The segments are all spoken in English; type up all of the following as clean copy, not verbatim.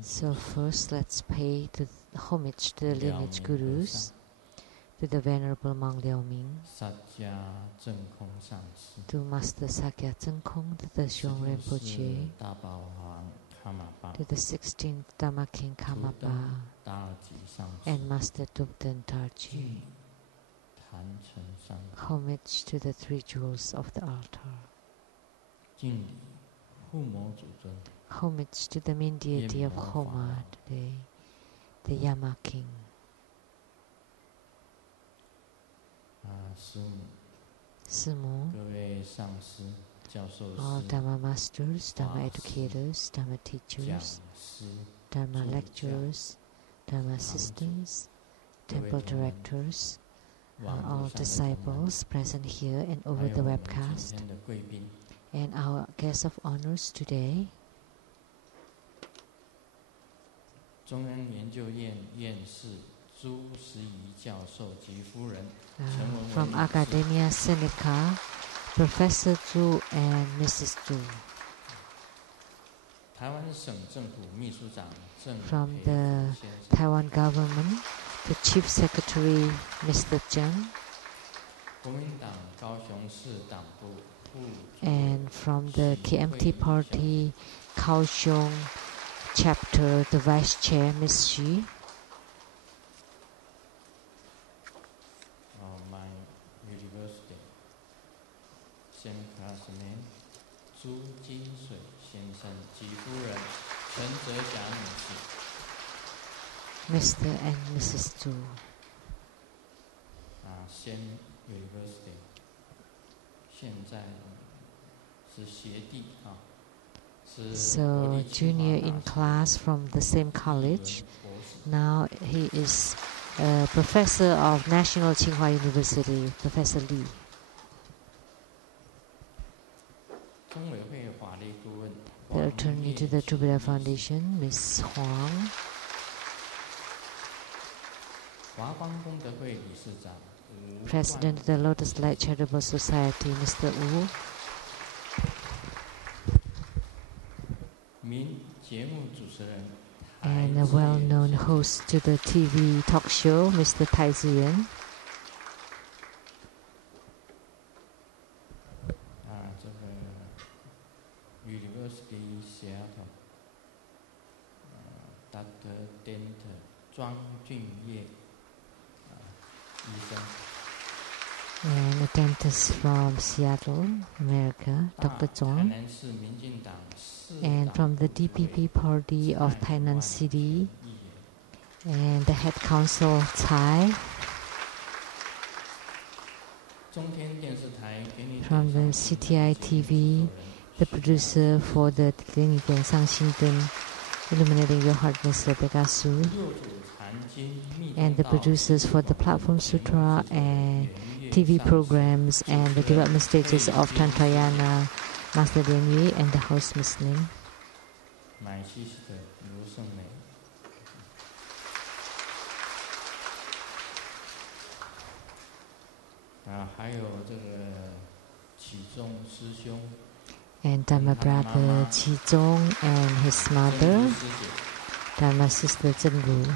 So first, let's pay homage to the lineage gurus, to the Venerable Maung Liao-ming, to Master Sakya Tseng-kung, to the Shong Rinpoche, to the 16th Dhamma King Karmapa, and Master Tupten Tarji. Homage to the three jewels of the altar. Homage to the main deity of Homa today, the Yama King. Simu, all Dhamma masters, Dhamma educators, Dhamma teachers, Dhamma lecturers, Dhamma assistants, temple directors, all disciples present here and over the webcast, and our guest of honors today, from Academia Sinica, Professor Zhu and Mrs. Zhu. From the Taiwan government, the Chief Secretary, Mr. Zheng. And from the KMT Party, Kaohsiung chapter, the Vice Chair, Ms. Xu. My university, same classmate, Zhu Jinshui 先生及夫人陈哲霞女士。 Mr. and Mrs. Zhu. Same university, 现在是学弟啊。 So, junior in class from the same college. Now he is a professor of National Tsinghua University, Professor Li. The attorney to the True Buddha Foundation, Ms. Huang. President of the Lotus Light Charitable Society, Mr. Wu. And a well-known host to the TV talk show, Mr. Tai Ziyan. University Seattle, Dr. Denter 庄俊业医生。 And a dentist from Seattle, America, Dr. Zhuang. And from the DPP party of Tainan City, and the head counsel, Tsai. From the CTI TV, the producer for the Lini Diansang Xingden, Illuminating Your Heart, Ms. Rebecca Su. And the producers for the Platform Sutra and TV programs and the development stages of Tantrayana, Master Lian Yue, and the host, Ms. Ning. My sister, LuSheng-Yen. And Dharma brother Qizong and his mother, Dharma sister Zhengu.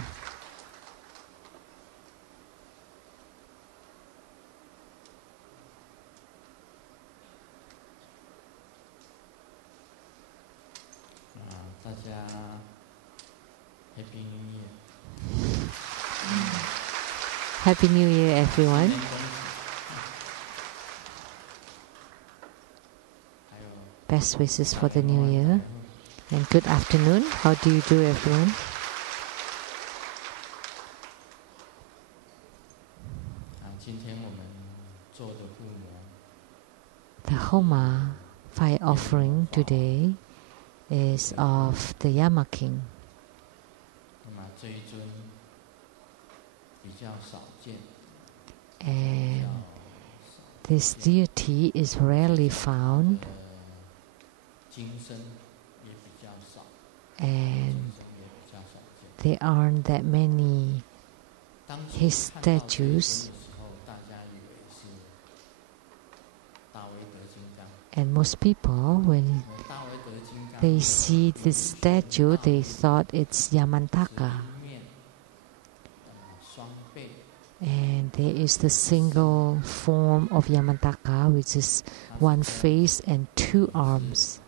Happy New Year, everyone. Best wishes for the new year. And good afternoon. How do you do, everyone? The Homa fire offering today is of the Yama King. And this deity is rarely found, and there aren't that many his statues, and most people, when they see this statue, they thought it's Yamantaka. And there is the single form of Yamantaka, which is one face and two arms,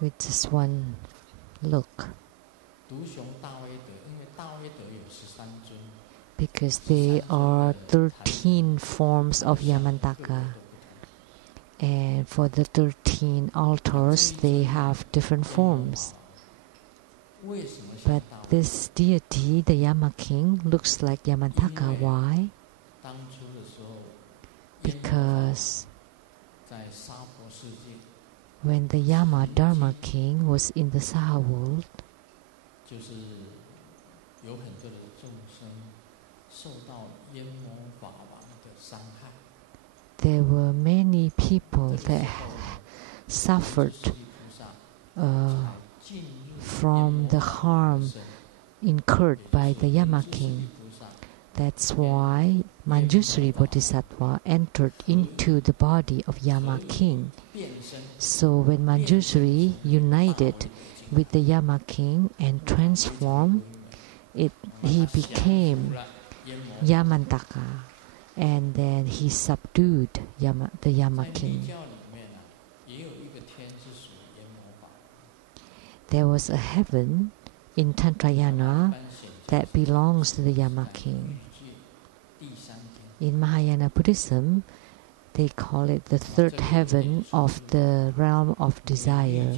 with just one look. Because there are 13 forms of Yamantaka. And for the 13 altars, they have different forms. But this deity, the Yama King, looks like Yamantaka. Why? Because when the Yama Dharma King was in the Saha world, there were many people that suffered from the harm incurred by the Yama King. That's why Manjusri Bodhisattva entered into the body of Yama King. So when Manjusri united with the Yama King and transformed, he became Yamantaka, and then he subdued the Yama King. There was a heaven in Tantrayana that belongs to the Yama King. In Mahayana Buddhism, they call it the third heaven of the realm of desire.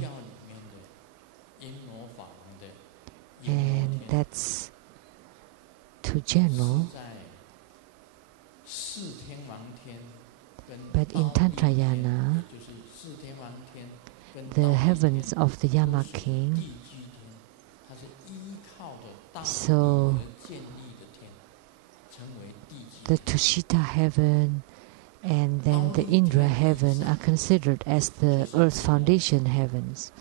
And that's too general. But in Tantrayana, the heavens of the Yama King, so the Tushita heaven and then the Indra heaven are considered as the earth foundation heavens.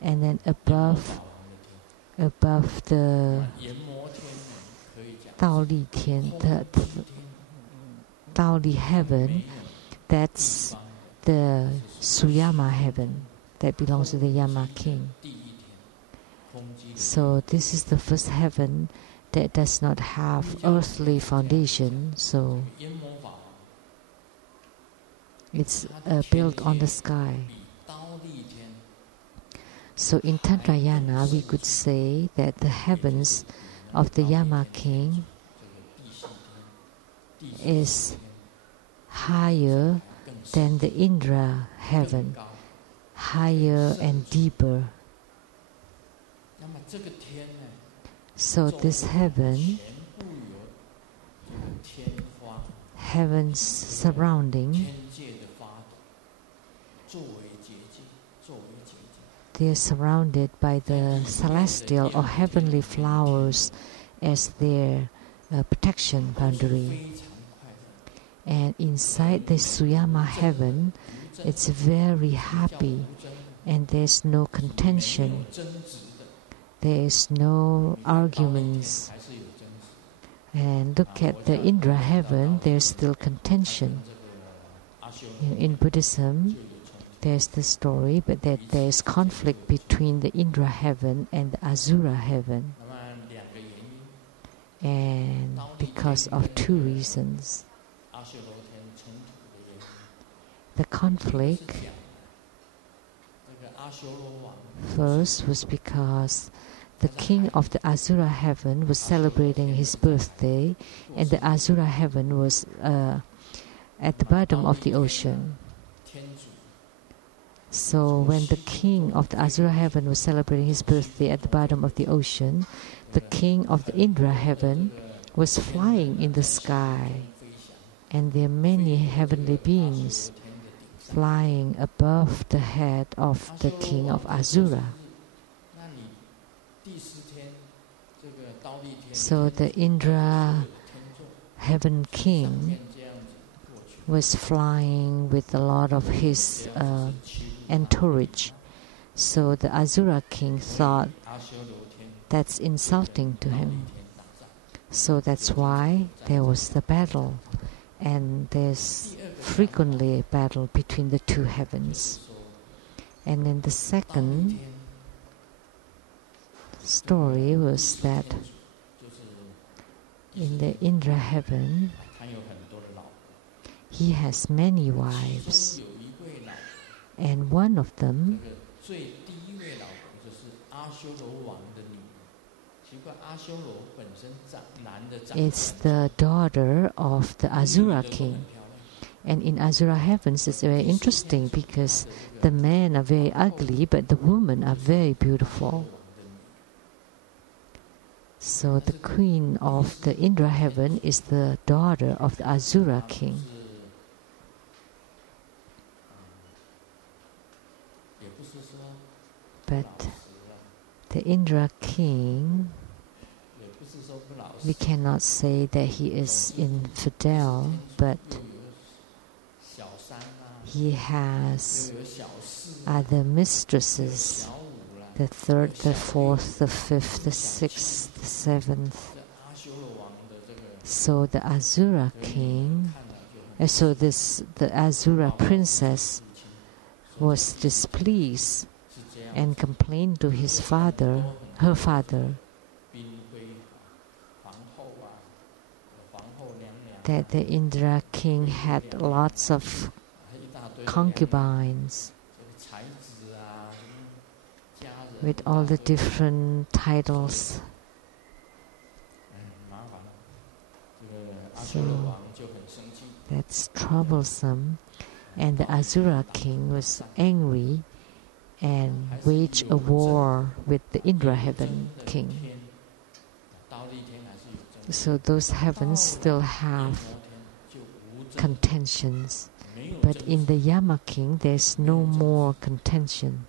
And then above the Daoli Tian, the Daoli heaven, that's the Suyama heaven that belongs to the Yama King. So this is the first heaven that does not have earthly foundation, so it's built on the sky. So in Tantrayana, we could say that the heavens of the Yama King is higher than the Indra heaven, higher and deeper. So this heavens surrounding, they are surrounded by the celestial or heavenly flowers as their protection boundary. And inside the Suyama heaven, it's very happy, and there's no contention. There is no arguments. And look at the Indra heaven, there's still contention. In Buddhism, there's the story, but that there's conflict between the Indra heaven and the Asura heaven. And because of two reasons. The conflict first was because the king of the Asura heaven was celebrating his birthday, and the Asura heaven was at the bottom of the ocean. So when the king of the Asura heaven was celebrating his birthday at the bottom of the ocean, the king of the Indra heaven was flying in the sky, and there are many heavenly beings flying above the head of the king of Asura. So the Indra heaven king was flying with a lot of his entourage. So the Asura king thought that's insulting to him. So that's why there was the battle. And there's frequently battle between the two heavens. And then the second story was that in the Indra heaven, he has many wives, and one of them is the daughter of the Asura king. And in Asura heavens, it's very interesting because the men are very ugly, but the women are very beautiful. So the queen of the Indra heaven is the daughter of the Asura king. But the Indra king, we cannot say that he is infidel, but he has other mistresses, the third, the fourth, the fifth, the sixth, the seventh. So the Asura king, the Asura princess was displeased and complained to her father, that the Indra king had lots of concubines with all the different titles. So that's troublesome. And the Asura king was angry and waged a war with the Indra heaven king. So those heavens still have contentions. But in the Yama king, there's no more contention.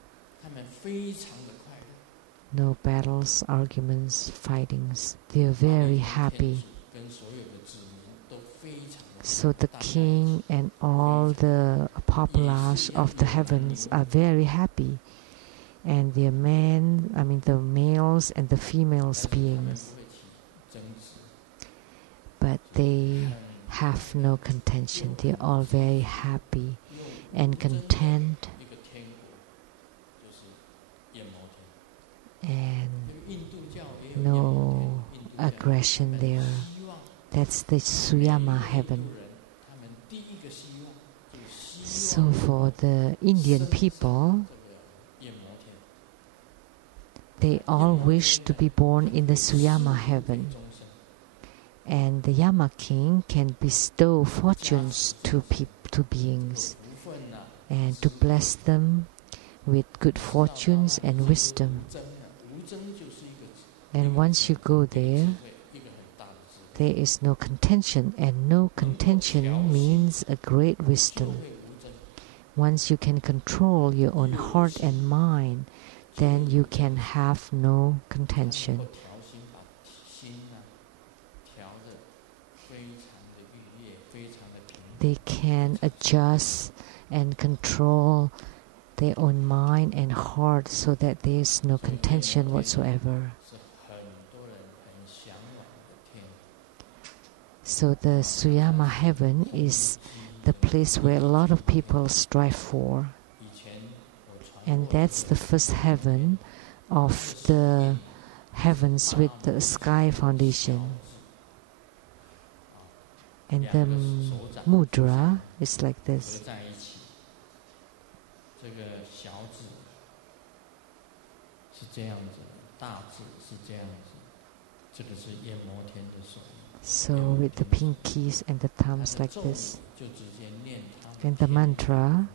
No battles, arguments, fightings. They are very happy. So the king and all the populace of the heavens are very happy. And the males and the females beings. But they have no contention. They are all very happy and content. And no aggression there. That's the Suyama heaven. So for the Indian people, they all wish to be born in the Suyama heaven. And the Yama king can bestow fortunes to beings and to bless them with good fortunes and wisdom. And once you go there, there is no contention, and no contention means a great wisdom. Once you can control your own heart and mind, then you can have no contention. They can adjust and control their own mind and heart so that there is no contention whatsoever. So the Suyama heaven is the place where a lot of people strive for. And that's the first heaven of the heavens with the sky foundation. And the mudra is like this. So with the pinkies and the thumbs like this. And the mantra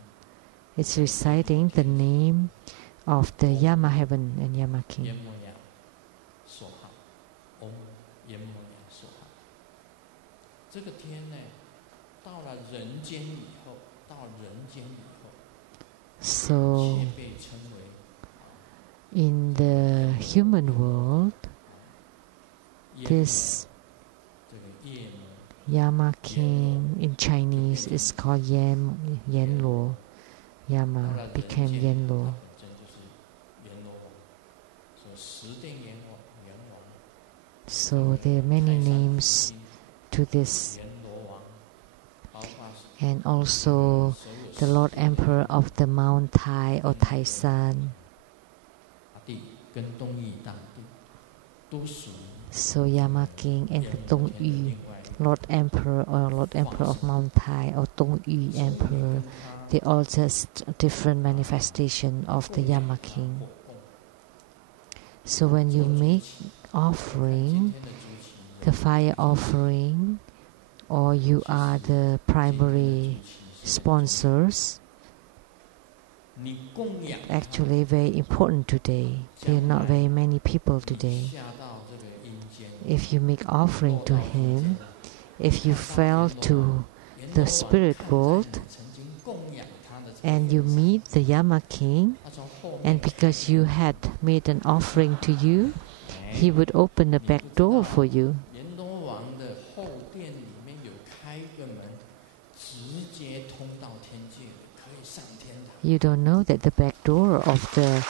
is reciting the name of the Yama heaven and Yama king. So in the human world, this Yama king in Chinese is called Yenluo. Yama became Yenluo. So there are many names to this. and also the Lord Emperor of the Mount Tai or Taisan. So Yama King and the Tong Yu, Lord Emperor or Lord Emperor of Mount Tai or Tong Yu Emperor, they all just different manifestation of the Yama King. So when you make offering, the fire offering, or you are the primary sponsors, actually very important today. There are not very many people today. If you make offering to him, if you fell to the spirit world and you meet the Yama King, and because you had made an offering to you, he would open the back door for you. You don't know that the back door of the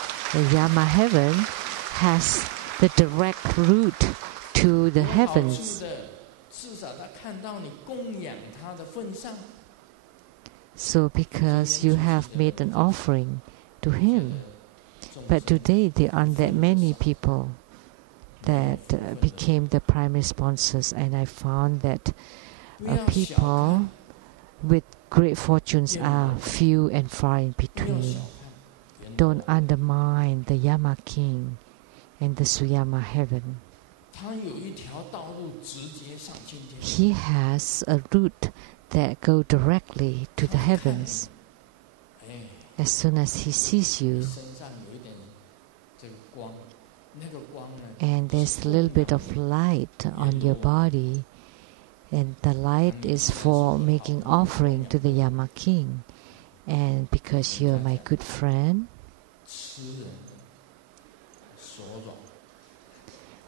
Yama heaven has the direct route to the heavens. So because you have made an offering to him, but today there aren't that many people that became the primary sponsors, and I found that people with great fortunes are few and far in between. Don't undermine the Yama King and the Suyama heaven. He has a route that goes directly to the heavens. As soon as he sees you, and there's a little bit of light on your body, and the light is for making offering to the Yama King. And because you're my good friend,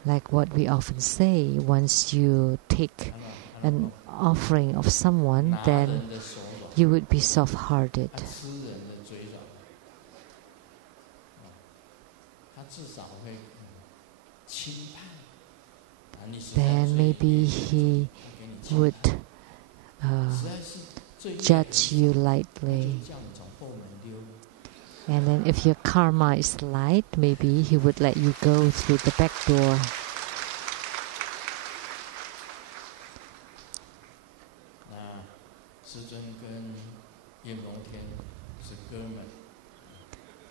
like what we often say, once you take an offering of someone, then you would be soft-hearted. Then maybe he would judge you lightly. And then if your karma is light, maybe he would let you go through the back door.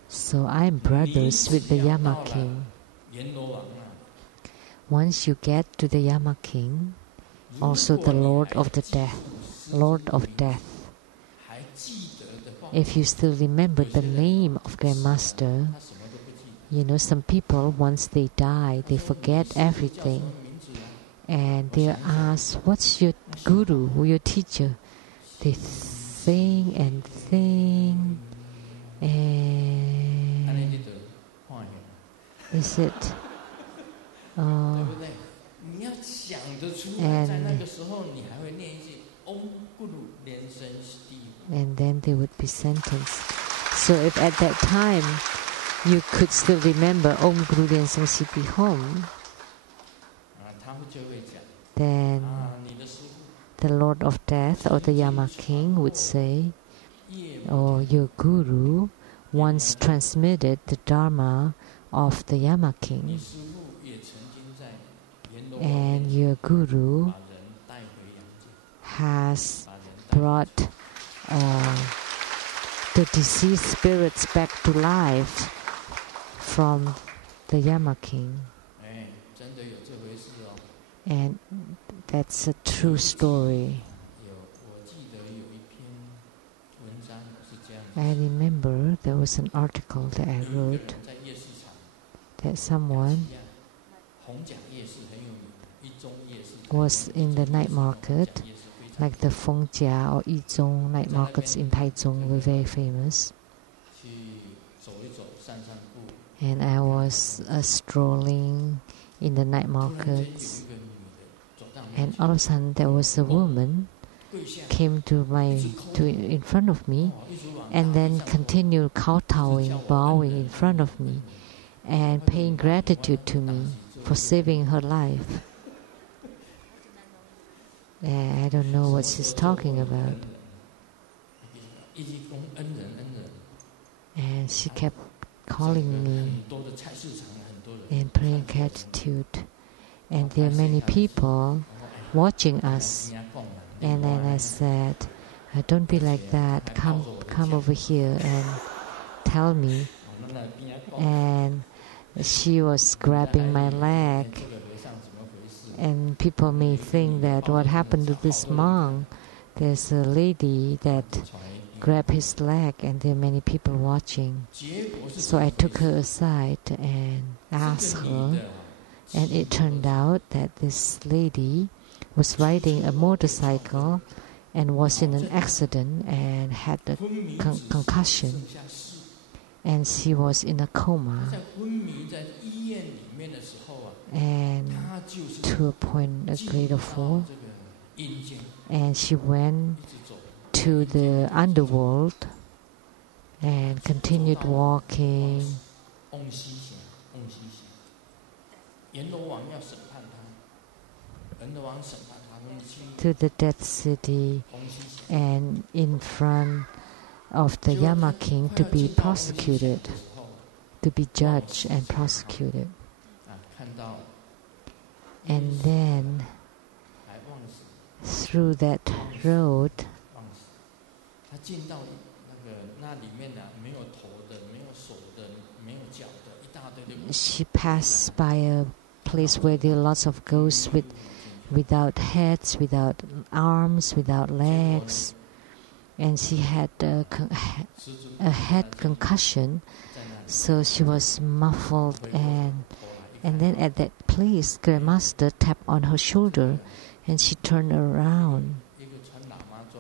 So I'm brothers with the Yama King. Once you get to the Yama King, also the Lord of Death. If you still remember the name of Grandmaster, you know, some people, once they die, they forget everything. And they're asked, what's your guru, or your teacher? They think and think, and is it... and then they would be sentenced. So if at that time you could still remember Om Guru Lien Seng Siti Hom, then the Lord of Death or the Yama King would say, oh, your Guru once transmitted the Dharma of the Yama King, and your Guru has brought the deceased spirits back to life from the Yama King. And that's a true story. I remember there was an article that I wrote that someone was in the night market, like the Fengjia or Yizhong night markets in Taichung were very famous. And I was strolling in the night markets, and all of a sudden there was a woman came in front of me, and then continued kowtowing, bowing in front of me, and paying gratitude to me for saving her life. I don't know what she's talking about. And she kept calling me and praying gratitude. And there are many people watching us. And then I said, don't be like that. Come over here and tell me. And she was grabbing my leg. And people may think that what happened to this monk? There's a lady that grabbed his leg, and there are many people watching. So I took her aside and asked her, and it turned out that this lady was riding a motorcycle and was in an accident and had a concussion, and she was in a coma. And to a point, a grade of 4, and she went to the underworld and continued walking. To the dead city and in front of the Yama king to be prosecuted, to be judged and prosecuted. And then through that road, she passed by a place where there are lots of ghosts without heads, without arms, without legs, and she had a head concussion, so she was muffled. And then at that place, Grandmaster tapped on her shoulder, and she turned around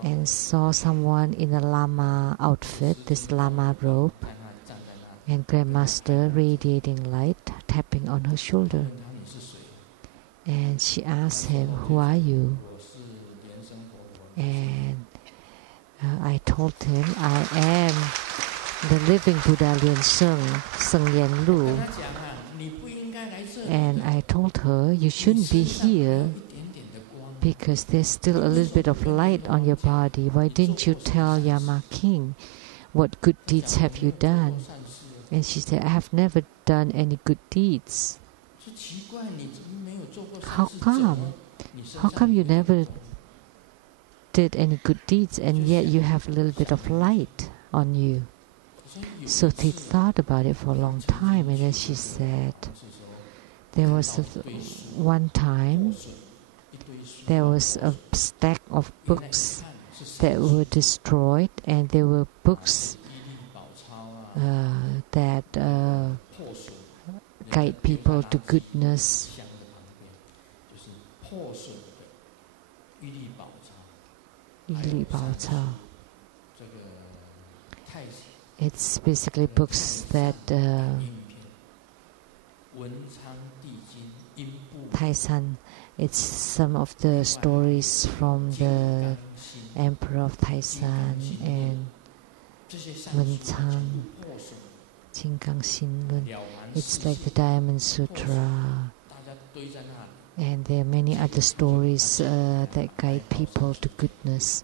and saw someone in a Lama outfit, this Lama robe, and Grandmaster, radiating light, tapping on her shoulder. And she asked him, "Who are you?" And I told him, "I am the living Buddha LuSheng-Yen Lu." And I told her, "You shouldn't be here because there's still a little bit of light on your body. Why didn't you tell Yama King, what good deeds have you done?" And she said, "I have never done any good deeds." How come? How come you never did any good deeds and yet you have a little bit of light on you? So he thought about it for a long time, and then she said, there was one time there was a stack of books that were destroyed, and there were books that guide people to goodness. It's basically books that Taisan. It's some of the stories from the Emperor of Taisan and Wenchang, Jinggang Xinlun. It's like the Diamond Sutra. And there are many other stories that guide people to goodness.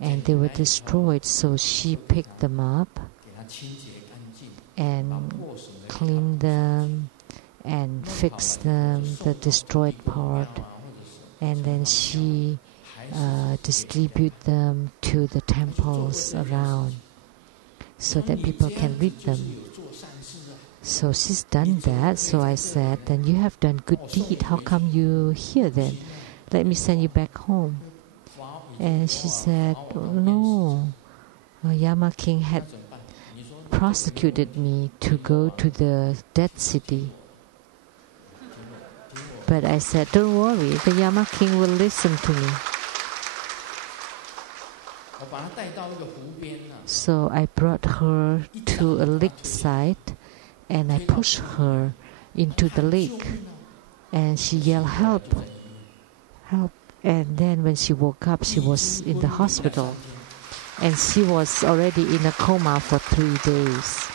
And they were destroyed, so she picked them up and cleaned them and fixed them, the destroyed part. And then she distributed them to the temples around so that people can read them. So she's done that. So I said, "Then you have done good deed. How come you here then? Let me send you back home." And she said, "No, Yama King had prosecuted me to go to the dead city." But I said, "Don't worry, the Yama King will listen to me." So I brought her to a lake side, and I pushed her into the lake, and she yelled, "Help! Help!" And then when she woke up, she was in the hospital, and she was already in a coma for 3 days.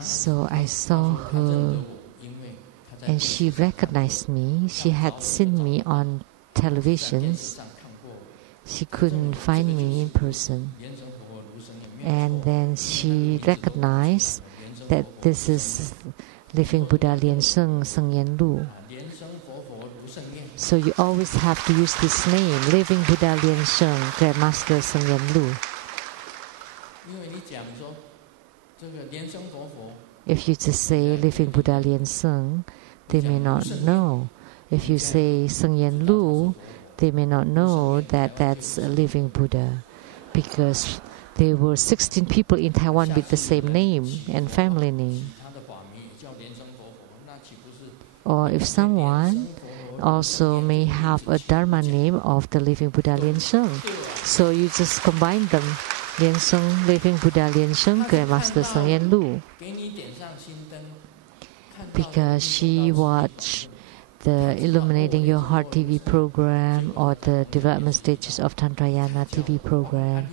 So I saw her, and she recognized me. She had seen me on televisions. She couldn't find me in person. And then she recognized that this is Living Buddha LuSheng-Yen Sheng-Yen Lu. So you always have to use this name, Living Buddha LuSheng, Grandmaster Sheng-Yen Lu. If you just say Living Buddha LuSheng, they may not know. If you say Sheng-Yen Lu, they may not know that that's a living Buddha, because there were 16 people in Taiwan with the same name and family name. Or if someone also may have a Dharma name of the Living Buddha LuSheng, so you just combine them, LuSheng, Living Buddha LuSheng, Grandmaster Sheng-Yen Lu. Because she watched the Illuminating Your Heart TV program or the Development Stages of Tantrayana TV program.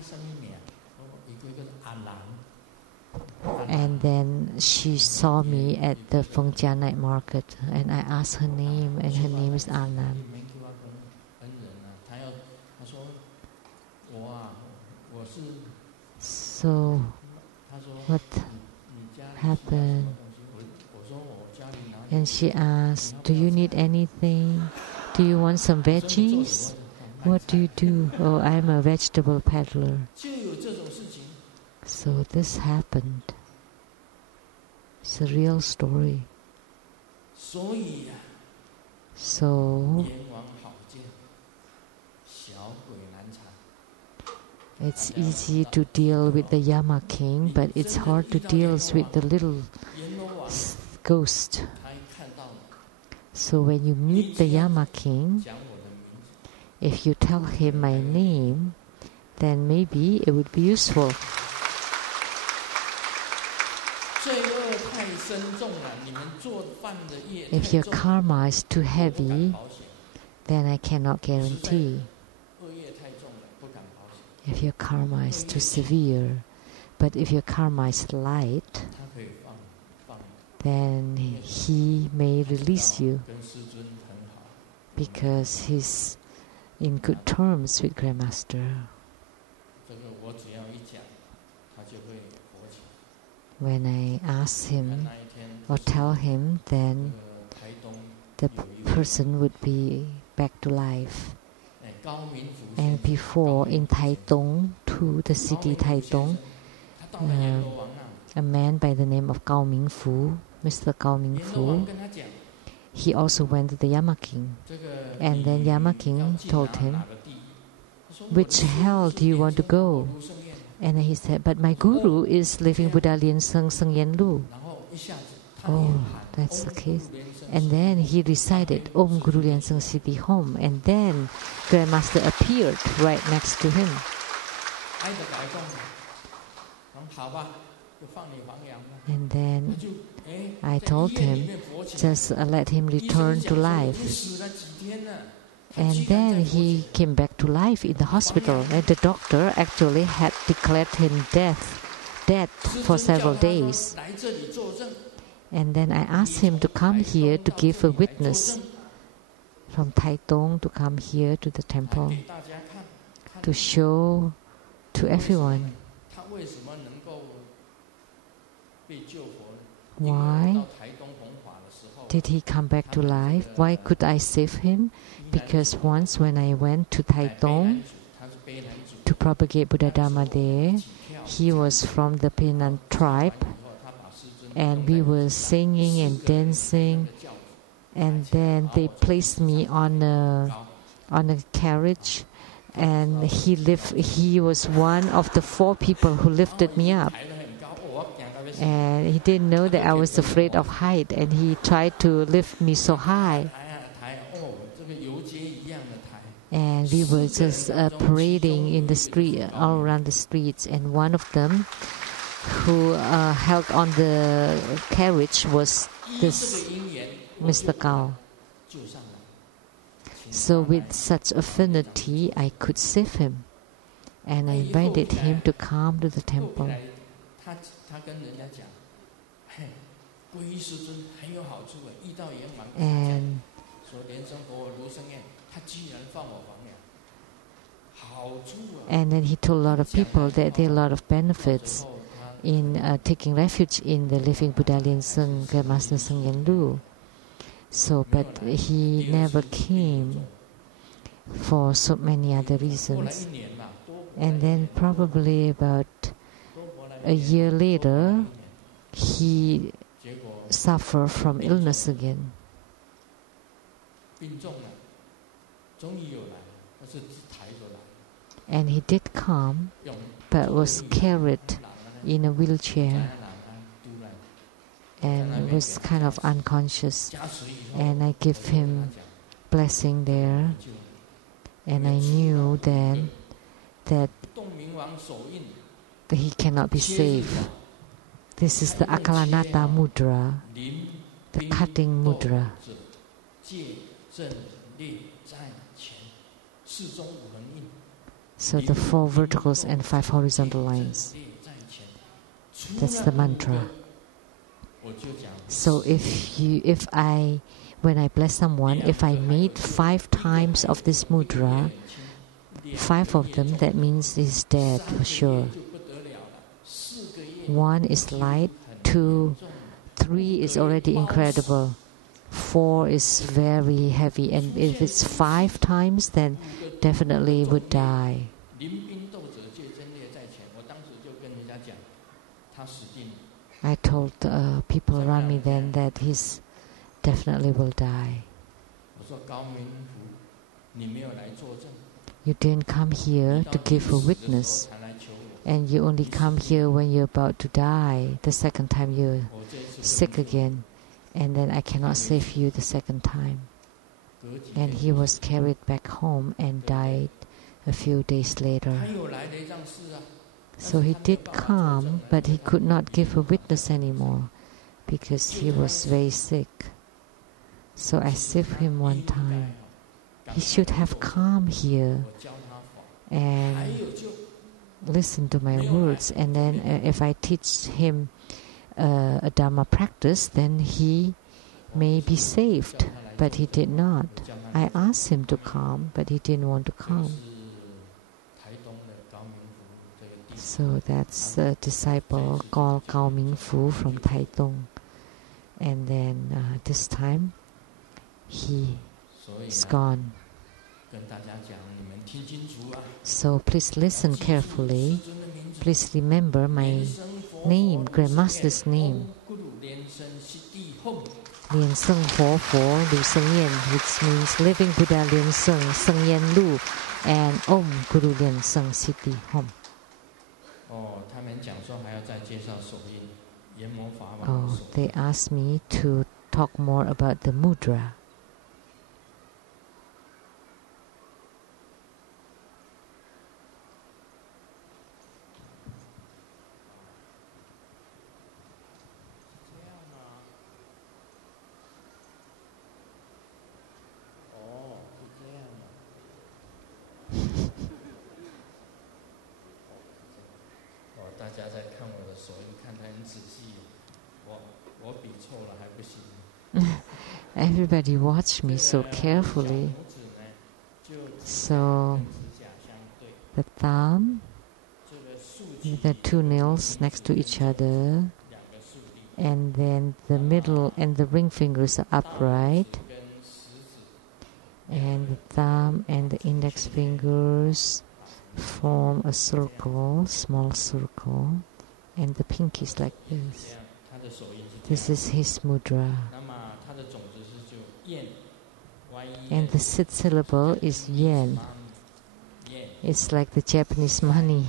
And then she saw me at the Fengjia night market, and I asked her name, and her name is Anam. So, what happened? And she asked, do you need anything? Do you want some veggies? What do you do? Oh, I'm a vegetable peddler. So this happened. It's a real story. So it's easy to deal with the Yama King, but it's hard to deal with the little ghost. So when you meet the Yama King, if you tell him my name, then maybe it would be useful. If your karma is too heavy, then I cannot guarantee. If your karma is too severe, but if your karma is light, then he may release you because he's in good terms with Grandmaster. When I ask him or tell him, then the person would be back to life. And before, in Taitung, to the city Taitung, a man by the name of Gao Mingfu, Mr. Gao Mingfu, he also went to the Yama King. And then Yama King told him, which hell do you want to go? And he said, but my guru is Living Buddha LuSheng Sheng-Yen Lu. Oh, that's the case. And then he recited Om Guru LuSheng Siddhi Home. And then Grandmaster appeared right next to him. And then I told him, just let him return to life. And then he came back to life in the hospital, and the doctor actually had declared him dead for several days. And then I asked him to come here to give a witness from Taitung, to come here to the temple to show to everyone why did he come back to life? Why could I save him? Because once when I went to Taitung to propagate Buddha Dharma there, he was from the Penan tribe, and we were singing and dancing, and then they placed me on a carriage, and he was one of the 4 people who lifted me up. And he didn't know that I was afraid of height, and he tried to lift me so high. And we were just parading in the street, all around the streets. And one of them who held on the carriage was this Mr. Gao. So with such affinity, I could save him. And I invited him to come to the temple. And And then he told a lot of people that there are a lot of benefits in taking refuge in the living Buddha Lien Tsang, Grandmaster Sheng-Yen Lu. So, but he never came for so many other reasons. And then probably about a year later, he suffered from illness again. And he did come, but was carried in a wheelchair and was kind of unconscious. And I gave him blessing there, and I knew then that he cannot be saved. This is the Akalanata Mudra, the cutting mudra. So the 4 verticals and 5 horizontal lines. That's the mantra. So when I bless someone, if I made 5 times of this mudra, 5 of them, that means he's dead for sure. 1 is light, 2, 3 is already incredible, 4 is very heavy, and if it's 5 times, then definitely would die. I told people around me then that he's definitely will die. You didn't come here to give a witness, and you only come here when you're about to die. The second time you're sick again, and then I cannot save you the second time. And he was carried back home and died a few days later. So he did come, but he could not give a witness anymore because he was very sick. So I saved him one time. He should have come here and listen to my words, and then if I teach him a Dharma practice, then he may be saved. But he did not. I asked him to come, but he didn't want to come. So that's a disciple called Gao Mingfu from Taitung. And then this time, he is gone. So please listen carefully. Please remember my name, Grandmaster's name. Lien Tsang Ho Fo LuSheng-Yen, which means Living Buddha Lien Tsang, Sheng-Yen Lu, and Om Guru Lien Tsang City Home. Oh, they asked me to talk more about the mudra. Everybody watched me so carefully. So the thumb, the 2 nails next to each other, and then the middle and the ring fingers are upright, and the thumb and the index fingers form a circle, small circle, and the pinky is like this. This is his mudra. And the 6th syllable is yen. It's like the Japanese money.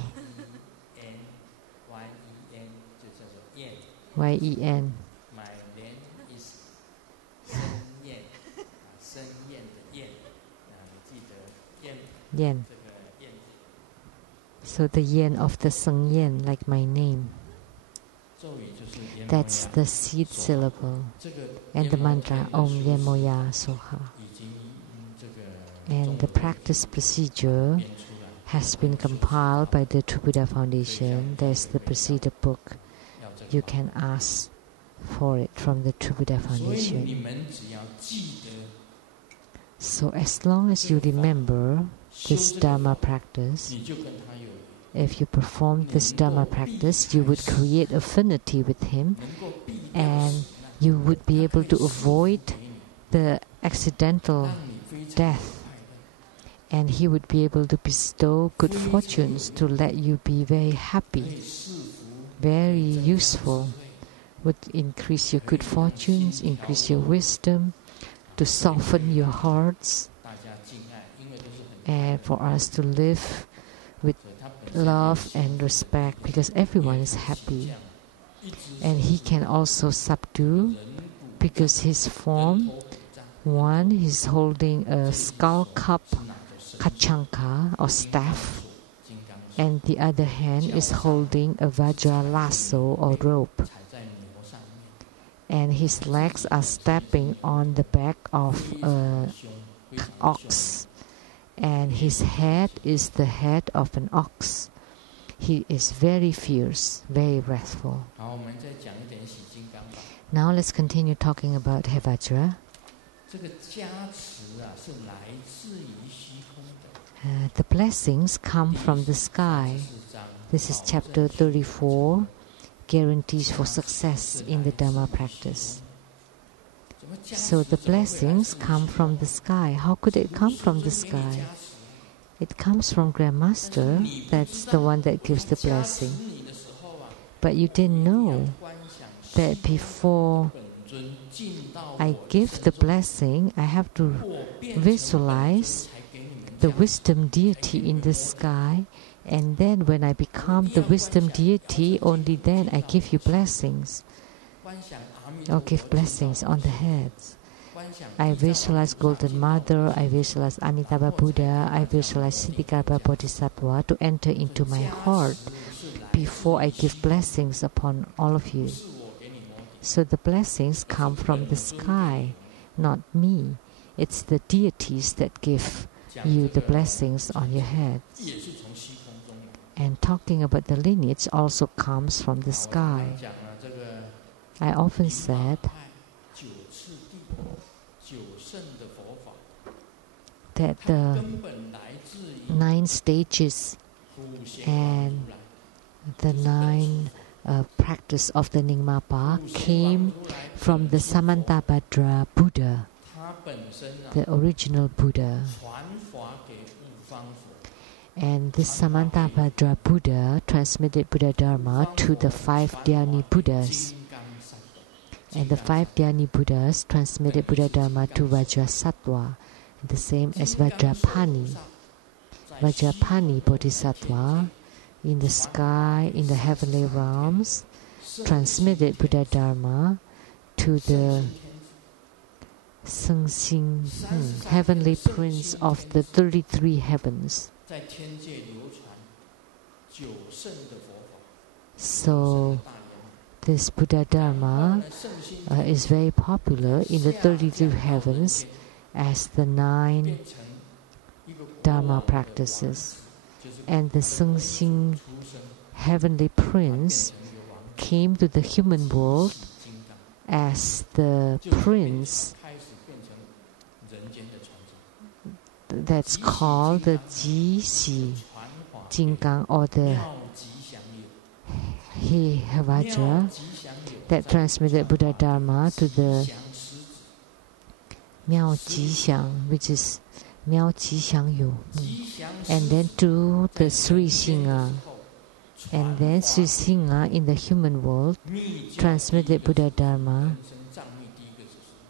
Y-E-N. Yen. So the yen of the Sheng-Yen, like my name. That's the seed syllable. And the mantra Om Yen Moya Soha. And the practice procedure has been compiled by the True Buddha Foundation. There's the procedure book. You can ask for it from the True Buddha Foundation. So as long as you remember this Dharma practice, if you perform this Dharma practice, you would create affinity with him, and you would be able to avoid the accidental death, and he would be able to bestow good fortunes to let you be very happy, very useful, would increase your good fortunes, increase your wisdom, to soften your hearts, and for us to live with love and respect, because everyone is happy. And he can also subdue, because his form, one, he's holding a skull cup, kachanka or staff, and the other hand is holding a Vajra lasso or rope. And his legs are stepping on the back of an ox, and his head is the head of an ox. He is very fierce, very wrathful. Now let's continue talking about Hevajra. The blessings come from the sky. This is chapter 34, guarantees for success in the Dharma practice. So the blessings come from the sky. How could it come from the sky? It comes from Grandmaster. That's the one that gives the blessing. But you didn't know that before I give the blessing, I have to visualize the wisdom deity in the sky, and then when I become the wisdom deity, only then I give you blessings, or give blessings on the heads. I visualize Golden Mother, I visualize Amitabha Buddha, I visualize Siddhikarma Bodhisattva to enter into my heart before I give blessings upon all of you. So the blessings come from the sky, not me. It's the deities that give you the blessings on your heads. And talking about the lineage also comes from the sky. I often said that the 9 stages and the 9 practice of the Nyingmapa came from the Samantabhadra Buddha, the original Buddha. And this Samantabhadra Buddha transmitted Buddha Dharma to the 5 Dhyani Buddhas. And the 5 Dhyani Buddhas transmitted Buddha Dharma to Vajrasattva, the same as Vajrapani. Vajrapani Bodhisattva in the sky, in the heavenly realms, transmitted Buddha Dharma to the Sengxing, heavenly prince of the 33 heavens. So this Buddha Dharma is very popular in the 32 heavens as the 9 Dharma practices. And the Sengxing heavenly prince came to the human world as the prince that's called the Ji-Xi Jinggang, or the Hevajra, that transmitted Buddha Dharma to the Miao Jixiang, which is Miao Jixiang Yu, and then to the Sri Singha. And then Sri Singha in the human world transmitted Buddha Dharma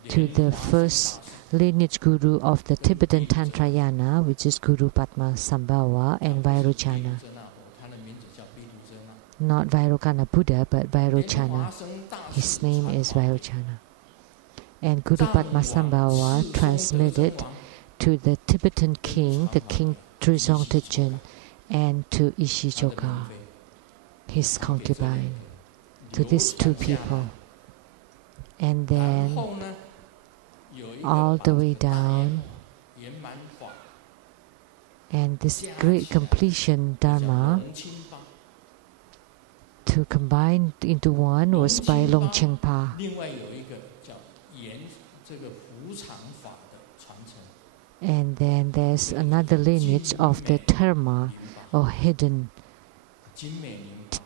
to the first lineage guru of the Tibetan Tantrayana, which is Guru Padmasambhava and Vairochana. Not Vairocana Buddha, but Vairochana. His name is Vairochana. And Guru Padmasambhava transmitted to the Tibetan king, the King Trizong Tejin, and to Ishijoga, his concubine, to these 2 people. And then all the way down, and this great completion Dharma to combine into one was by LuSheng-Yen. And then there's another lineage of the Dharma, or hidden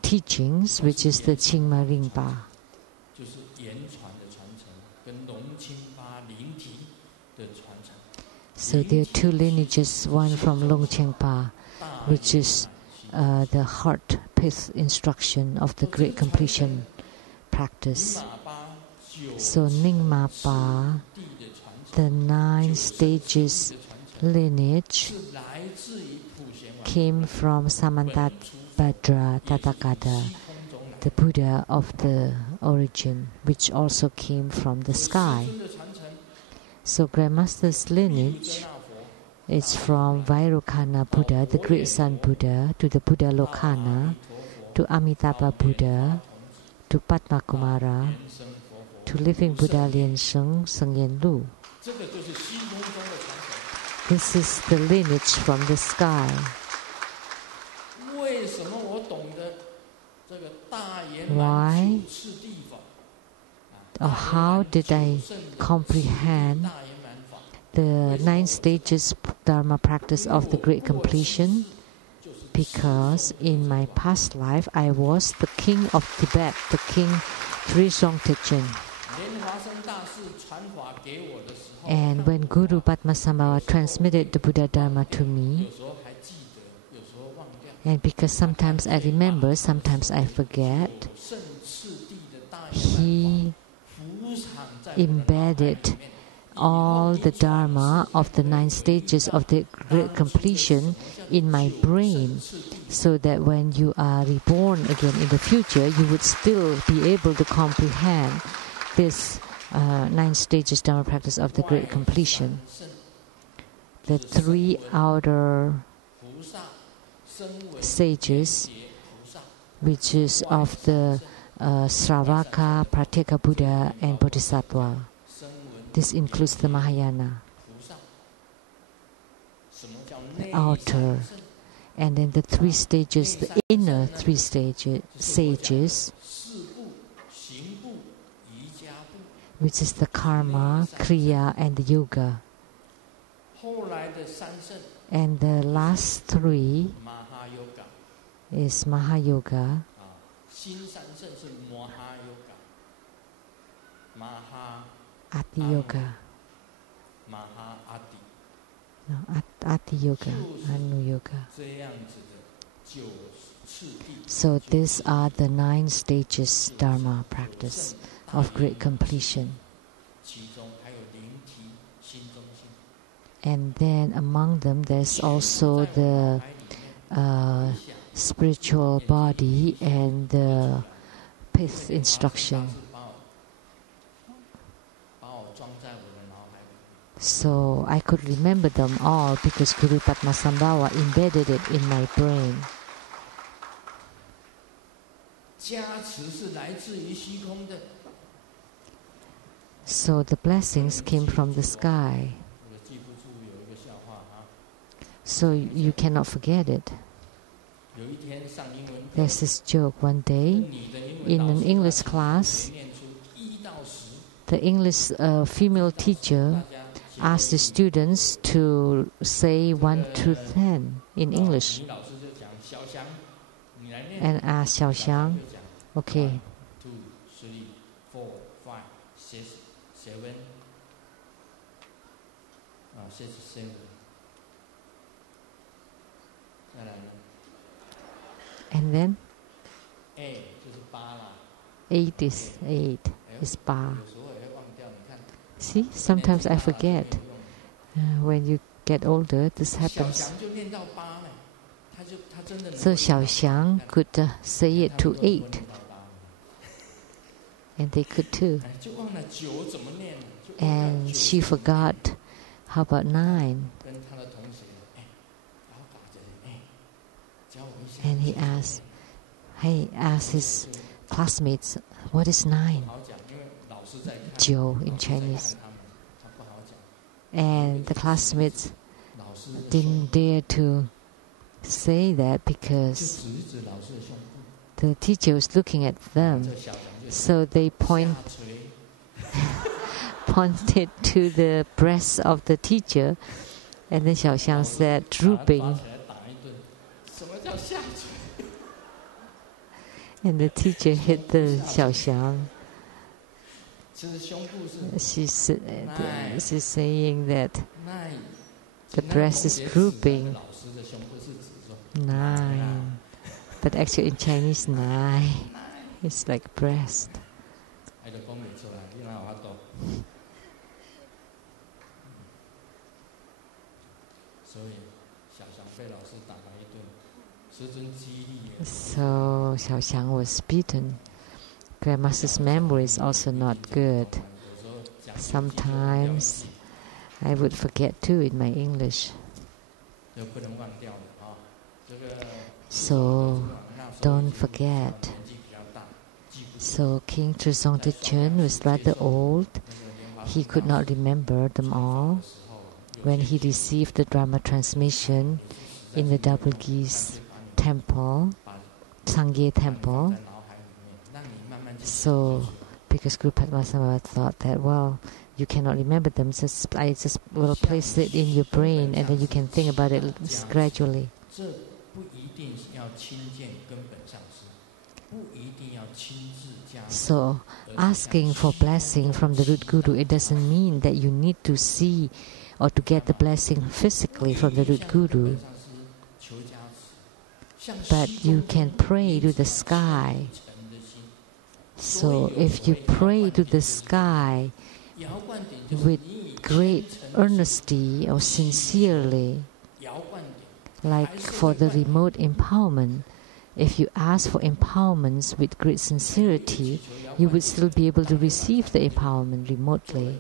teachings, which is the Qingma Rinpa. So there are two lineages, one from Longchengpa, which is the heart pith instruction of the great completion practice. So Nyingma Pa, the 9 stages lineage, came from Hevajra Tathagata, the Buddha of the origin, which also came from the sky. So Grandmaster's lineage is from Vairocana Buddha, the great Sun Buddha, to the Buddha Lokana, to Amitabha Buddha, to Padma Kumara, to living Buddha LuSheng-Yen Lu. This is the lineage from the sky. Why or how did I comprehend the 9 stages Dharma practice of the great completion? Because in my past life I was the king of Tibet, the king Trisong Techen. And when Guru Padmasambhava transmitted the Buddha Dharma to me, and because sometimes I remember, sometimes I forget, he embedded all the Dharma of the 9 stages of the great completion in my brain, so that when you are reborn again in the future, you would still be able to comprehend this 9 stages Dharma practice of the great completion. The 3 outer sages, which is of the Sravaka, Pratyeka Buddha, and Bodhisattva. This includes the Mahayana, the outer, and then the 3 stages, the inner 3 sages, which is the karma, kriya, and the yoga. And the last 3 is Mahayoga, Ati Yoga, Ati Yoga, Anu Yoga. So these are the 9 stages Dharma practice of great completion. And then among them there's also the spiritual body and the pith instruction. So I could remember them all because Guru Padmasambhava embedded it in my brain. So the blessings came from the sky. So you cannot forget it. There's this joke one day in an English class. The English female teacher asked the students to say 1 to 10 in English. And asked Xiaoxiang, okay. 1, 2, 3, 4, 5, 6, 7. 67. And then 8就是8啦。 8 is 8. See, sometimes I forget. When you get older, this happens. So Xiaoxiang could say it to 8. And they could too. And she forgot. How about 9? And he asked his classmates, what is 9? 9 in Chinese. And the classmates didn't dare to say that because the teacher was looking at them. So they pointed to the breast of the teacher And then Xiaoxiang said, drooping. And the teacher hit the Xiaoxiang. She's saying that the breast is drooping. Nai. But actually in Chinese, nai. It's like breast. So Xiaoxiang was beaten. Grandmaster's memory is also not good. Sometimes I would forget too in my English. So don't forget. So King Trizong Tichun was rather old. He could not remember them all. When he received the drama transmission in the Double Geese temple, Sangye temple, so because Guru Padmasambhava thought that, well, you cannot remember them, I just will place it in your brain and then you can think about it gradually. So asking for blessing from the root guru, it doesn't mean that you need to see or to get the blessing physically from the root guru. But you can pray to the sky. So if you pray to the sky with great earnesty or sincerely, like for the remote empowerment, if you ask for empowerments with great sincerity, you would still be able to receive the empowerment remotely.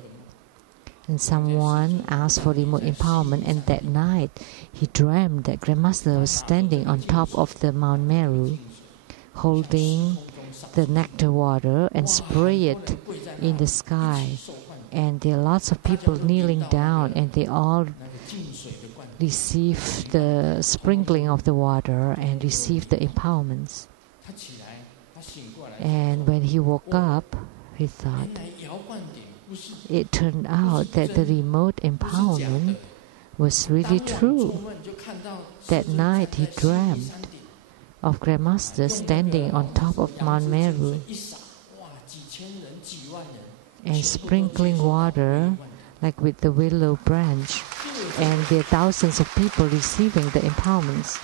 And someone asked for remote empowerment, and that night he dreamed that Grandmaster was standing on top of the Mount Meru, holding the nectar water and spray it in the sky. And there are lots of people kneeling down, and they all receive the sprinkling of the water and receive the empowerments. And when he woke up, he thought, it turned out that the remote empowerment was really true. That night he dreamt of Grandmaster standing on top of Mount Meru and sprinkling water like with the willow branch, and there are thousands of people receiving the empowerments.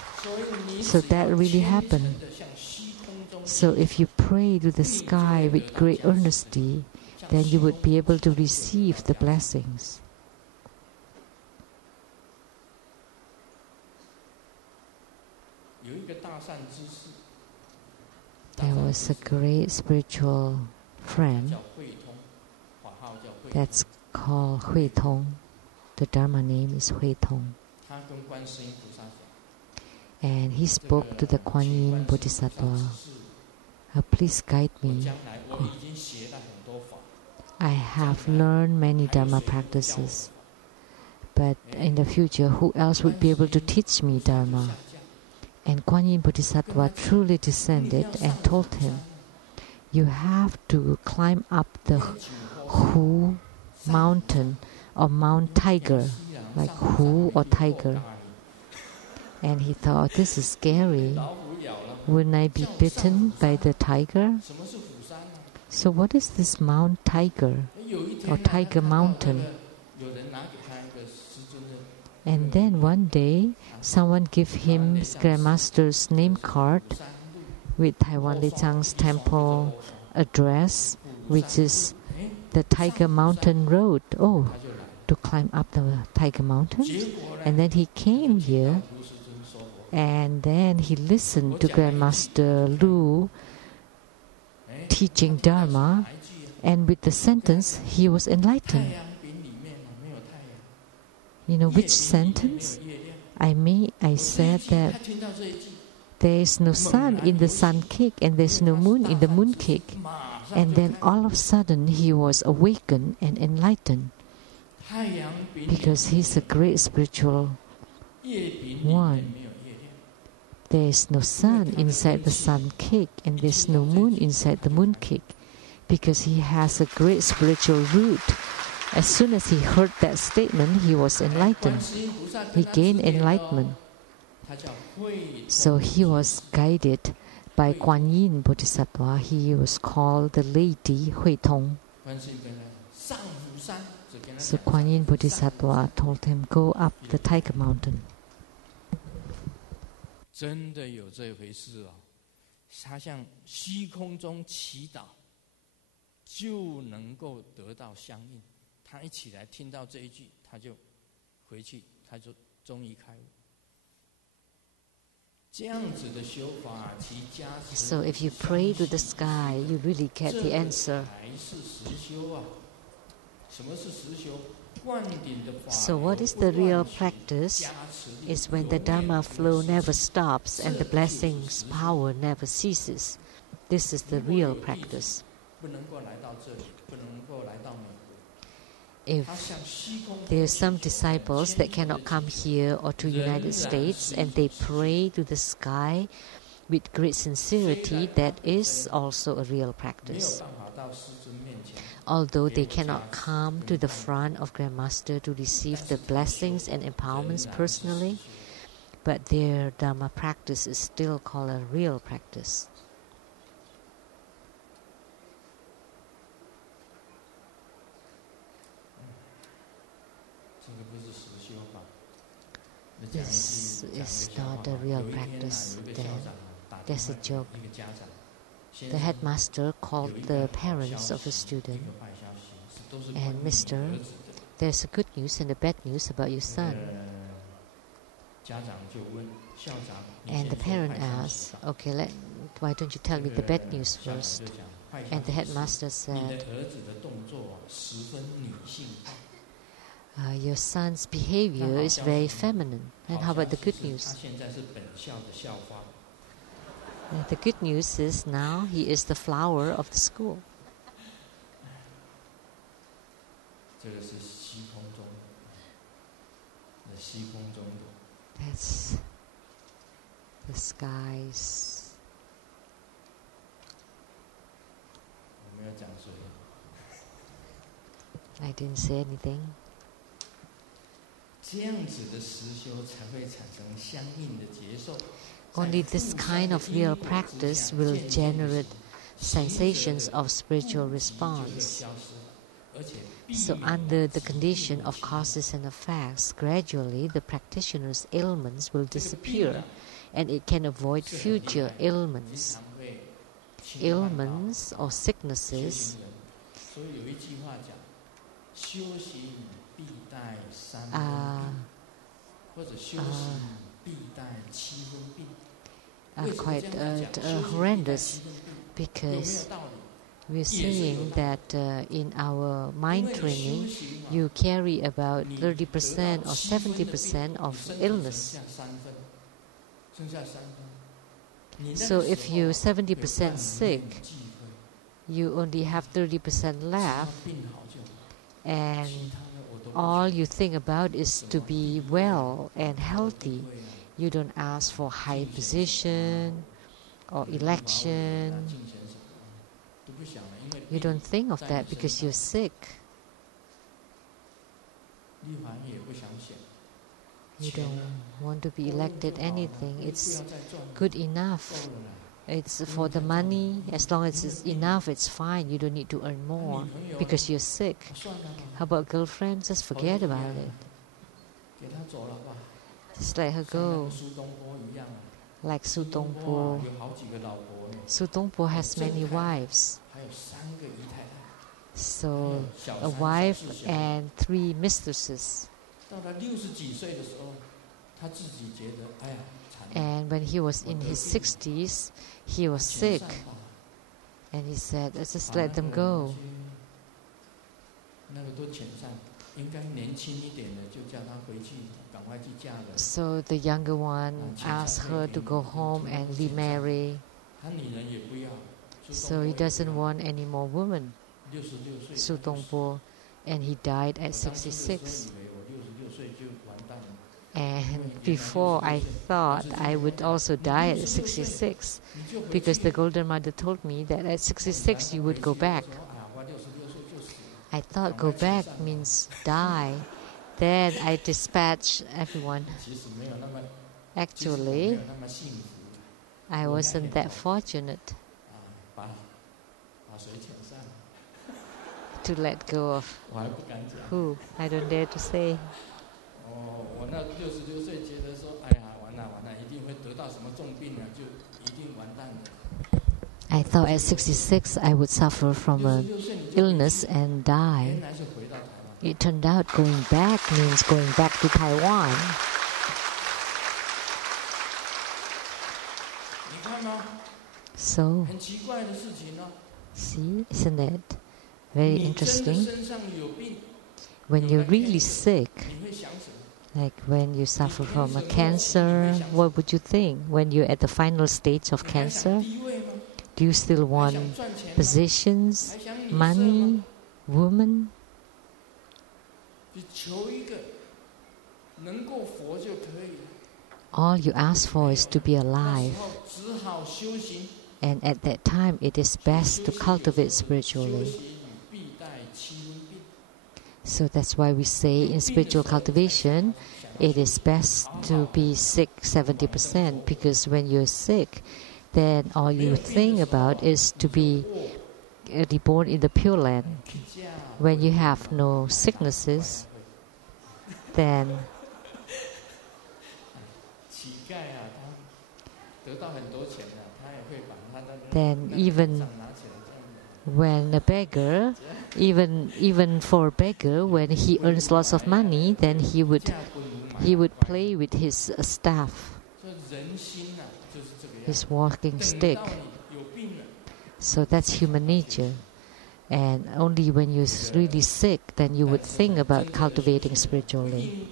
So that really happened. So if you pray to the sky with great earnesty, then you would be able to receive the blessings. There was a great spiritual friend that's called Hui Tong. The Dharma name is Hui Tong. And he spoke to the Kuan Yin Bodhisattva. Please guide me. I have learned many Dharma practices, but in the future, who else would be able to teach me Dharma? And Kuan Yin Bodhisattva truly descended and told him, you have to climb up the Hu mountain or Mount Tiger, like Hu or Tiger. And he thought, this is scary. Wouldn't I be bitten by the tiger? So what is this Mount Tiger or Tiger Mountain? And then one day, someone gave him Grandmaster's name card with Taiwan Lei Tsang's temple address, which is the Tiger Mountain Road. Oh, to climb up the Tiger Mountains? And then he came here, and then he listened to Grandmaster Lu teaching Dharma, and with the sentence, he was enlightened. You know which sentence? I said that there is no sun in the sun cake and there is no moon in the moon cake. And then all of a sudden he was awakened and enlightened, because he's a great spiritual one. There is no sun inside the sun cake and there is no moon inside the moon cake, because he has a great spiritual root As soon as he heard that statement, he was enlightened. He gained enlightenment. So he was guided by Kuan Yin Bodhisattva. He was called the Lady Hui Tong. So Kuan Yin Bodhisattva told him, go up the Tiger Mountain. 真的有这回事哦，他向虚空中祈祷，就能够得到相应。他一起来听到这一句，他就回去，他就终于开悟。这样子的修法，其加持。So if you pray to the sky, you really get the answer. 才是实修啊！什么是实修？ So what is the real practice? Is when the Dharma flow never stops and the blessings power never ceases. This is the real practice. If there are some disciples that cannot come here or to United States and they pray to the sky with great sincerity, that is also a real practice. Although they cannot come to the front of Grandmaster to receive the blessings and empowerments personally, but their Dharma practice is still called a real practice. This is not a real practice. There's a joke. The headmaster called the parents of a student and, Mister, there's a good news and a bad news about your son. And the parent asked, okay, why don't you tell me the bad news first? And the headmaster said, your son's behavior is very feminine. And how about the good news? The good news is now he is the flower of the school. That's the skies. I didn't say anything. Only this kind of real practice will generate sensations of spiritual response. So under the condition of causes and effects, gradually the practitioner's ailments will disappear and it can avoid future ailments. Ailments or sicknesses are quite horrendous, because we're saying that in our mind training you carry about 30% or 70% of illness. So if you're 70% sick, you only have 30% left, and all you think about is to be well and healthy. You don't ask for high position or election. You don't think of that because you're sick. You don't want to be elected anything. It's good enough. It's for the money. As long as it's enough, it's fine. You don't need to earn more because you're sick. How about girlfriend? Just forget about it. Just let her go. Like Su Dongpo. Su Dongpo has many wives. So a wife and 3 mistresses. And when he was in his 60s, he was sick. And he said, let's just let them go. So the younger one asked her to go home and remarry. So he doesn't want any more women, Su Dongpo, and he died at 66. And before, I thought I would also die at 66, because the Golden Mother told me that at 66 you would go back. I thought go back means die. Then I dispatched everyone. Actually, I wasn't that fortunate to let go of who. I don't dare to say. I thought at 66 I would suffer from an illness and die. It turned out going back means going back to Taiwan. So, see, isn't it very interesting? When you're really sick, like when you suffer from a cancer, what would you think? When you're at the final stage of cancer, do you still want positions, money, woman? All you ask for is to be alive. And at that time, it is best to cultivate spiritually. So that's why we say in spiritual cultivation, it is best to be sick 70%, because when you're sick, then all you think about is to be reborn in the Pure Land. When you have no sicknesses, then even when a beggar, even for a beggar, when he earns lots of money, then he would play with his staff, his walking stick. So that's human nature. And only when you're really sick, then you would think about cultivating spiritually.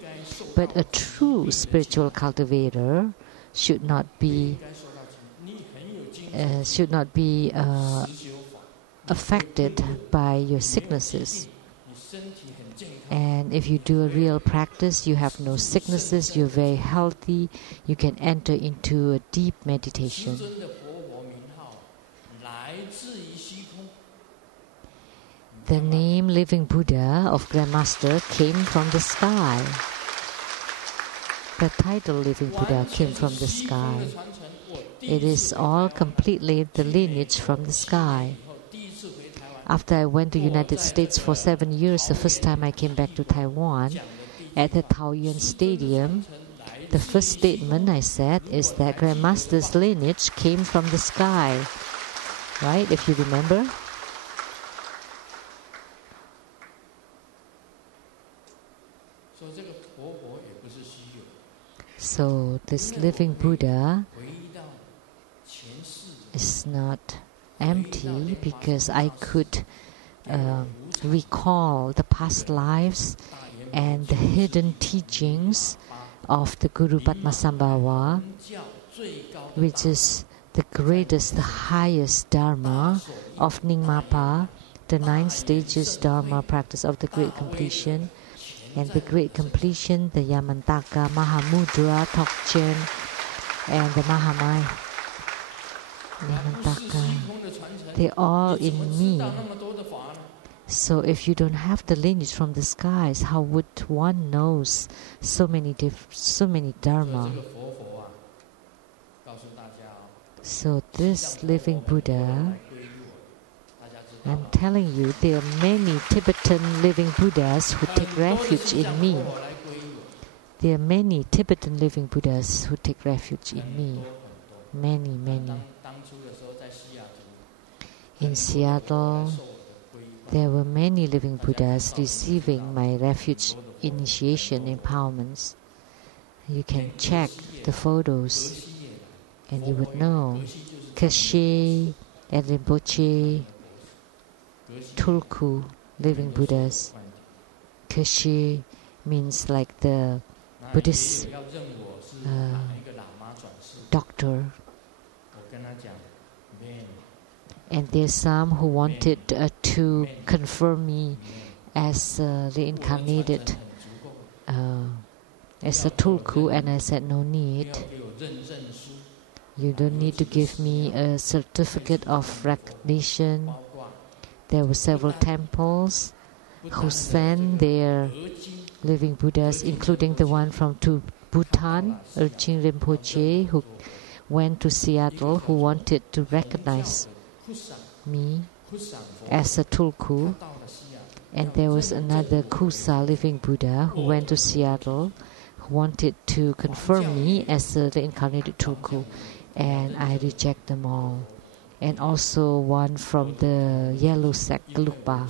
But a true spiritual cultivator should not be affected by your sicknesses. And if you do a real practice, you have no sicknesses, you're very healthy, you can enter into a deep meditation. The name Living Buddha of Grandmaster came from the sky. The title Living Buddha came from the sky. It is all completely the lineage from the sky. After I went to United States for 7 years, the first time I came back to Taiwan, at the Taoyuan Stadium, the first statement I said is that Grandmaster's lineage came from the sky. Right, if you remember? So this living Buddha is not empty, because I could recall the past lives and the hidden teachings of the Guru Padmasambhava, which is the greatest, the highest Dharma of Nyingmapa, the 9 stages Dharma practice of the Great Completion. And the Great Completion, the Yamantaka, Mahamudra, Tokchen, and the Mahamaya, Yamantaka, they're all in me. So if you don't have the lineage from the skies, how would one know so many Dharma? So this living Buddha, I'm telling you, there are many Tibetan living Buddhas who take refuge in me. There are many Tibetan living Buddhas who take refuge in me. Many, many. In Seattle, there were many living Buddhas receiving my refuge initiation empowerments. You can check the photos and you would know. Kashe and Rinpoche, Tulku, living Buddhas. Kashe means like the Buddhist doctor. And there's some who wanted to confirm me as reincarnated as a Tulku, and I said no need. You don't need to give me a certificate of recognition. There were several temples who sent their living Buddhas, including the one from Bhutan, Urchin Rinpoche, who went to Seattle, who wanted to recognize me as a Tulku. And there was another Kusa living Buddha who went to Seattle, who wanted to confirm me as a reincarnated Tulku. And I reject them all. And also one from the yellow sect, Gelugpa.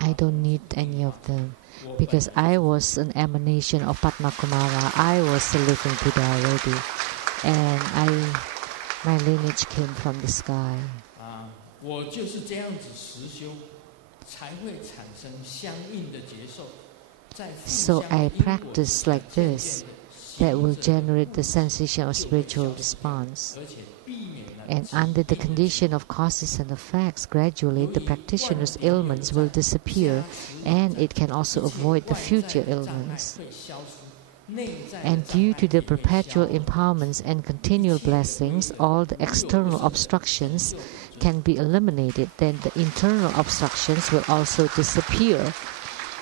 I don't need any of them because I was an emanation of Padma Kumara. I was a living Buddha already, and my lineage came from the sky. So I practice like this, that will generate the sensation of spiritual response. And under the condition of causes and effects, gradually the practitioner's ailments will disappear, and it can also avoid the future ailments. And due to the perpetual empowerments and continual blessings, all the external obstructions can be eliminated. Then the internal obstructions will also disappear,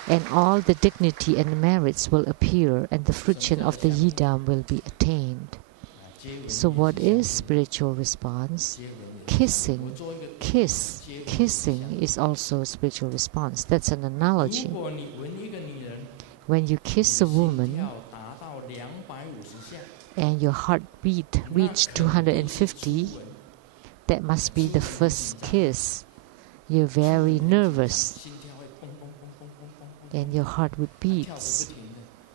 and all the dignity and merits will appear, and the fruition of the yidam will be attained. So what is spiritual response? Kissing. Kissing is also a spiritual response. That's an analogy. When you kiss a woman and your heartbeat reaches 250, that must be the first kiss. You're very nervous and your heart would beat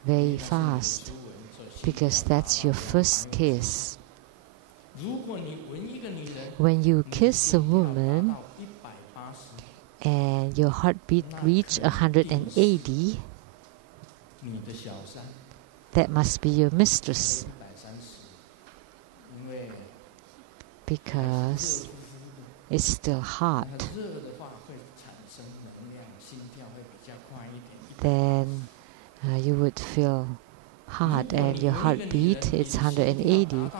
very fast, because that's your first kiss. When you kiss a woman and your heartbeat reach 180, that must be your mistress, because it's still hot. Then you would feel hot, and your heartbeat is 180.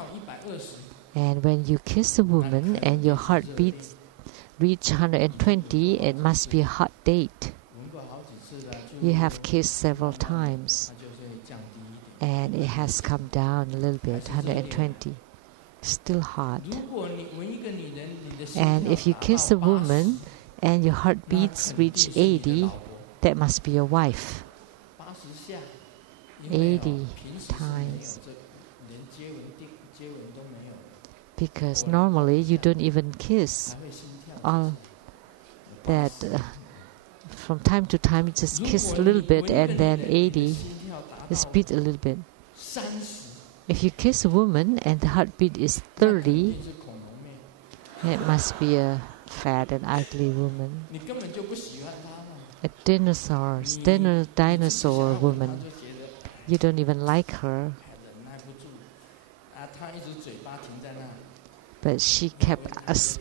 And when you kiss a woman and your heartbeat reach 120, it must be a hot date. You have kissed several times, and it has come down a little bit, 120. Still hot. And if you kiss a woman and your heartbeats reach 80, that must be your wife. 80 times. Because normally you don't even kiss. All that from time to time you just kiss a little bit, and then 80, just beat a little bit. If you kiss a woman and the heartbeat is 30, it must be a fat and ugly woman. A dinosaur woman. You don't even like her. But she kept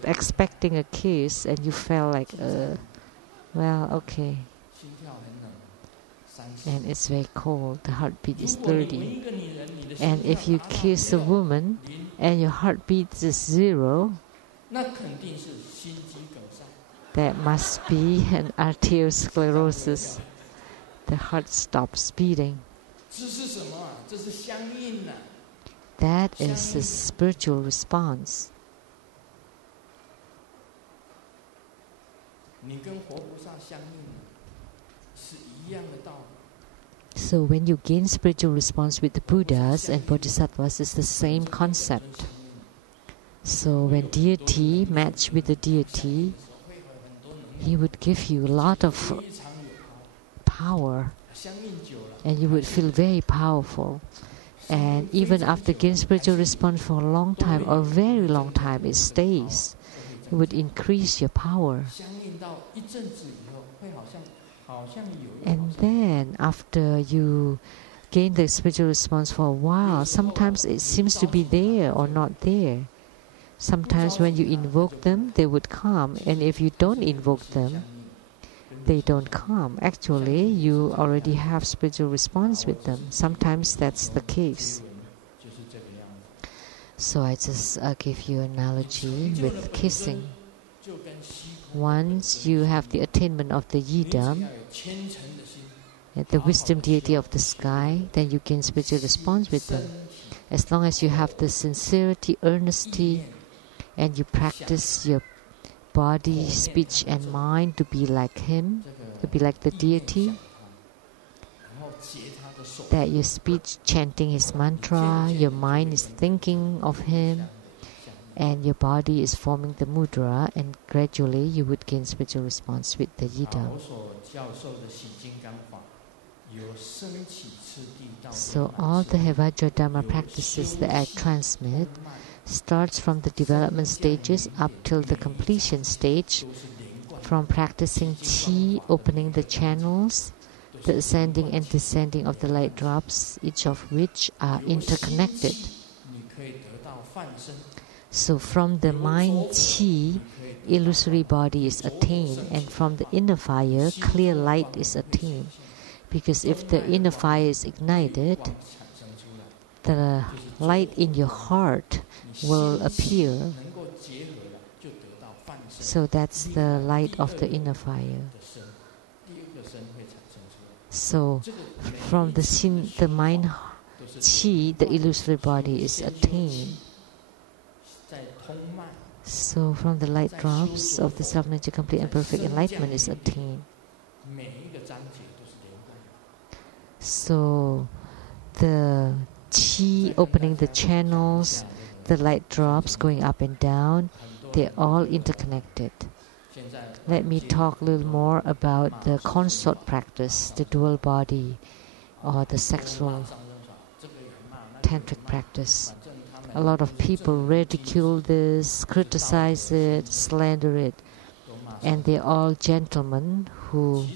expecting a kiss, and you felt like, well, okay. And it's very cold. The heartbeat is 30. And if you kiss a woman and your heartbeat is 0, that must be an arteriosclerosis. The heart stops beating. That is a spiritual response. So when you gain spiritual response with the Buddhas and Bodhisattvas, it's the same concept. So when deity match with the deity, he would give you a lot of power, and you would feel very powerful. And even after gaining spiritual response for a long time, or a very long time, it stays. It would increase your power. And then after you gain the spiritual response for a while, sometimes it seems to be there or not there. Sometimes when you invoke them, they would come. And if you don't invoke them, they don't come. Actually, you already have spiritual response with them. Sometimes that's the case. So I just give you an analogy with kissing. once you have the attainment of the Yidam, the wisdom deity of the sky, then you gain spiritual response with them. As long as you have the sincerity, earnesty, and you practice your body, speech, and mind to be like him, to be like the deity, that your speech chanting his mantra, your mind is thinking of him, and your body is forming the mudra, and gradually you would gain spiritual response with the Yidam. So all the Hevajra Dharma practices that I transmit starts from the development stages up till the completion stage, from practicing Qi, opening the channels, the ascending and descending of the light drops, each of which are interconnected. So from the mind Qi, illusory body is attained, and from the inner fire, clear light is attained. Because if the inner fire is ignited, the light in your heart will appear. So that's the light of the inner fire. So from the mind Qi, the illusory body is attained. So from the light drops of the self-nature, complete and perfect enlightenment is attained. So the Qi opening the channels, the light drops going up and down, they're all interconnected. Let me talk a little more about the consort practice, the dual body, or the sexual tantric practice. A lot of people ridicule this, criticize it, slander it, and they're all gentlemen who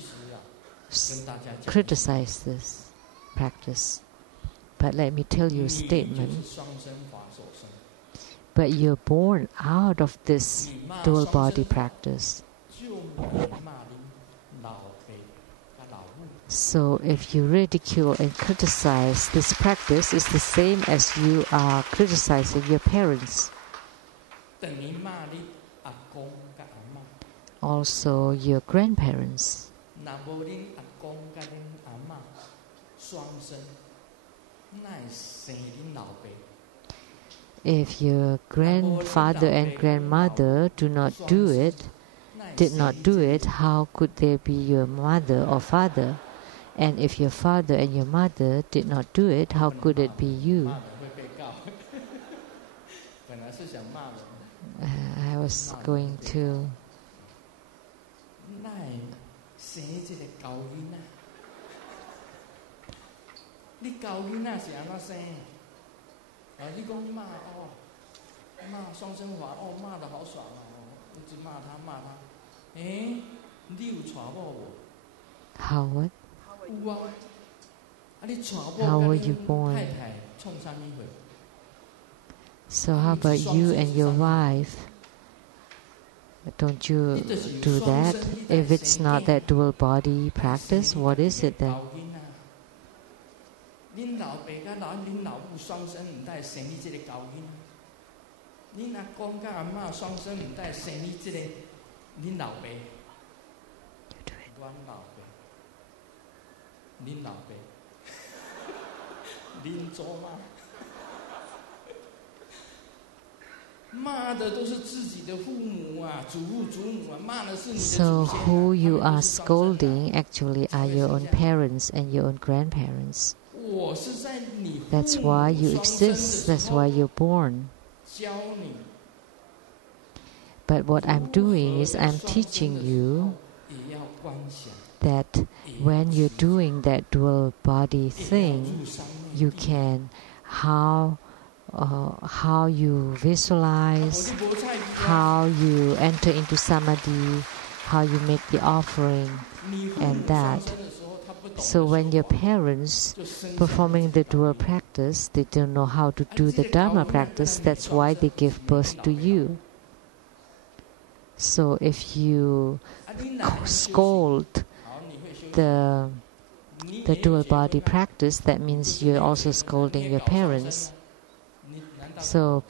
criticize this practice. But let me tell you a statement. But you're born out of this dual body practice. So if you ridicule and criticize this practice, it's the same as you are criticizing your parents. Also your grandparents. If your grandfather and grandmother did not do it, how could they be your mother or father? And if your father and your mother did not do it, how could it be you? I was going to How what? How were you born? So how about you and your wife? Don't you do that? If it's not that dual body practice, what is it then? So who you are scolding actually are your own parents and your own grandparents. That's why you exist. That's why you're born. But what I'm doing is I'm teaching you that when you're doing that dual body thing, you can how you visualize, how you enter into samadhi, how you make the offering, and that. So when your parents performing the dual practice, they don't know how to do the Dharma practice, that's why they give birth to you. So if you scold the dual body practice, that means you're also scolding your parents. So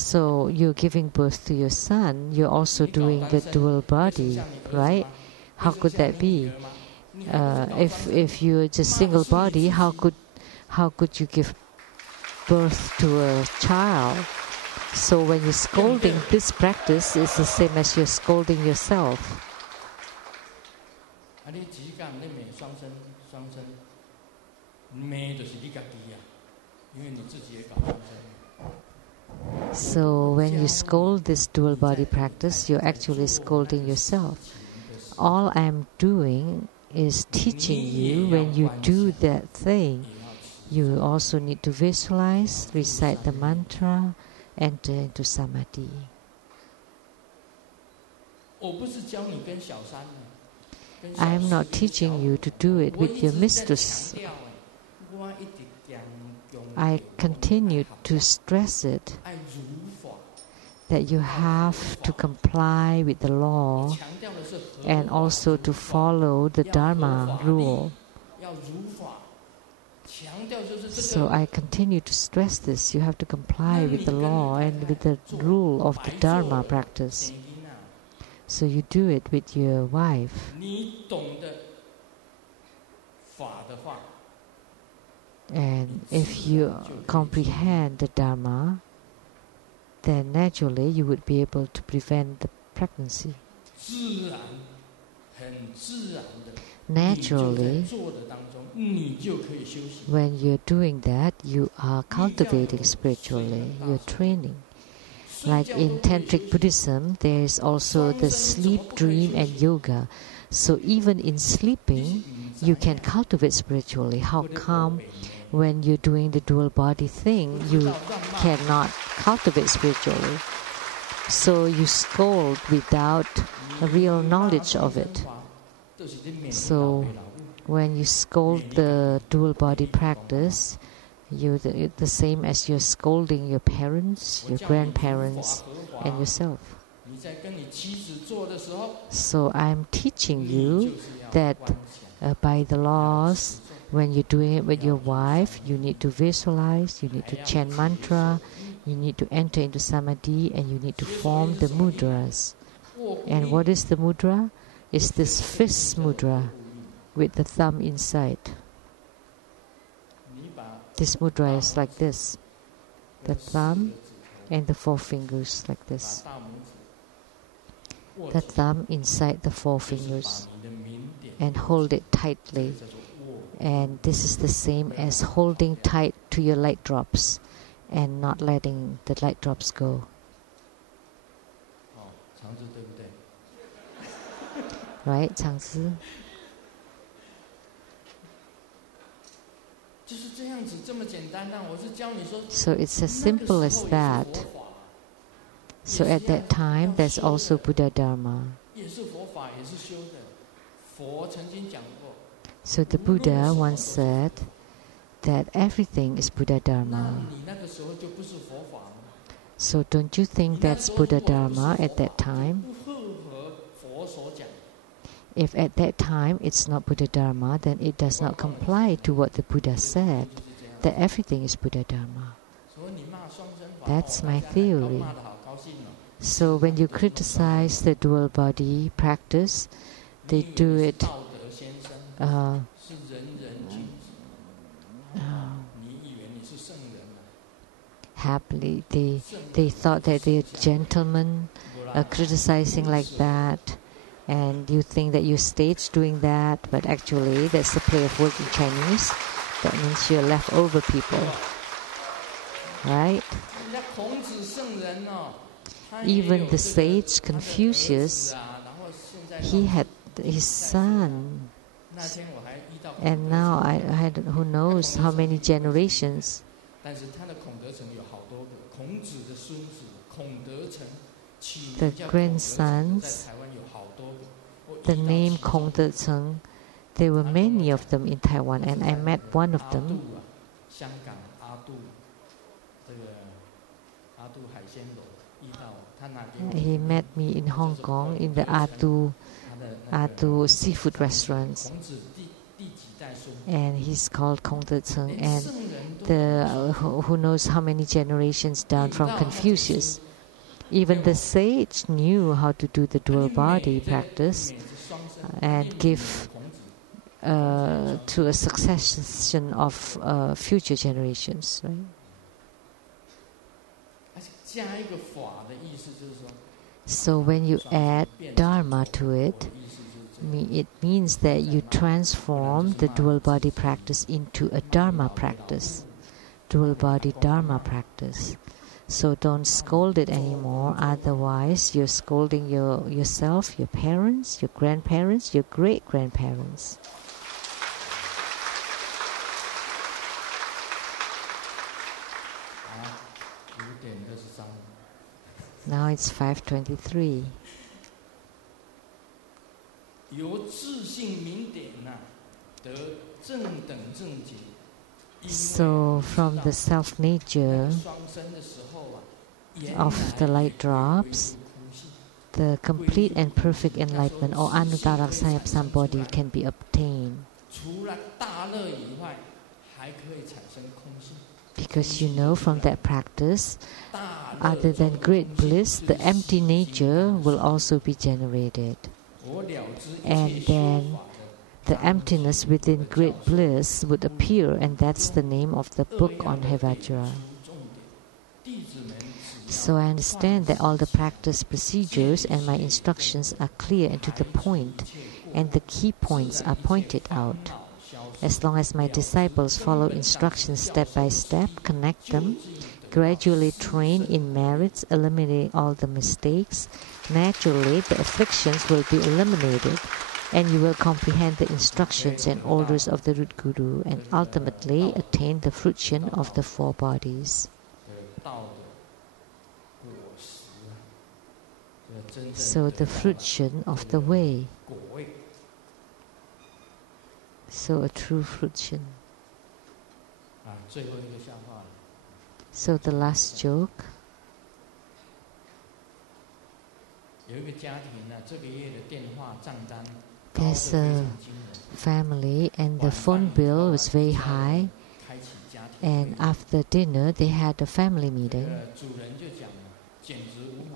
So you're giving birth to your son, you're also doing the dual body, right? How could that be? If you're just single body, how could you give birth to a child? So when you're scolding, this practice is the same as you're scolding yourself. So when you scold this dual body practice, you're actually scolding yourself. All I'm doing is teaching you when you do that thing, you also need to visualize, recite the mantra, enter into samadhi. I am not teaching you to do it with your mistress. I continue to stress it, that you have to comply with the law and also to follow the Dharma rule. So I continue to stress this. You have to comply with the law and with the rule of the Dharma practice. So you do it with your wife. And if you comprehend the Dharma, then naturally you would be able to prevent the pregnancy. Naturally, when you're doing that, you are cultivating spiritually, you're training. Like in Tantric Buddhism, there is also the sleep, dream, and yoga. So even in sleeping, you can cultivate spiritually. How come when you're doing the dual body thing, you cannot cultivate spiritually? So you scold without a real knowledge of it. So when you scold the dual body practice, you're the same as you're scolding your parents, your grandparents, and yourself. So I'm teaching you that by the laws, when you're doing it with your wife, you need to visualize, you need to chant mantra, you need to enter into samadhi, and you need to form the mudras. And what is the mudra? It's this fist mudra with the thumb inside. This mudra is like this. The thumb and the four fingers like this. The thumb inside the four fingers. And hold it tightly. And this is the same as holding tight to your light drops and not letting the light drops go. Right, Changzi? So it's as simple as that. So at that time, there's also Buddha Dharma. So the Buddha once said that everything is Buddha Dharma. So don't you think that's Buddha Dharma at that time? If at that time it's not Buddha Dharma, then it does not comply to what the Buddha said, that everything is Buddha Dharma. That's my theory. So when you criticize the dual body practice, they do it happily. They thought that they're gentlemen criticizing like that. And you think that you're stage doing that, but actually that's the play of word in Chinese. That means you're leftover people, right? Even the sage Confucius, he had his son, and now I had who knows how many generations. The grandsons, the name Kong De Cheng, there were many of them in Taiwan, and I met one of them. He met me in Hong Kong in the Atu seafood restaurants, and he's called Kong De Cheng. And who knows how many generations down from Confucius. Even the sage knew how to do the dual body practice and give to a succession of future generations. Right? So when you add Dharma to it, it means that you transform the dual body practice into a Dharma practice, dual body Dharma practice. So don't scold it anymore, otherwise you're scolding yourself, your parents, your grandparents, your great-grandparents. Now it's 5:23. So from the self-nature of the light drops, the complete and perfect enlightenment or Anuttara Sambodhi can be obtained. Because you know from that practice, other than great bliss, the empty nature will also be generated. And then the emptiness within great bliss would appear, and that's the name of the book on Hevajra. So I understand that all the practice procedures and my instructions are clear and to the point, and the key points are pointed out. As long as my disciples follow instructions step by step, connect them, gradually train in merits, eliminate all the mistakes, naturally the afflictions will be eliminated, and you will comprehend the instructions and orders of the root guru and ultimately attain the fruition of the four bodies. So the fruition of the way. So a true fruition. So the last joke. There's a family and the phone bill was very high, and after dinner they had a family meeting,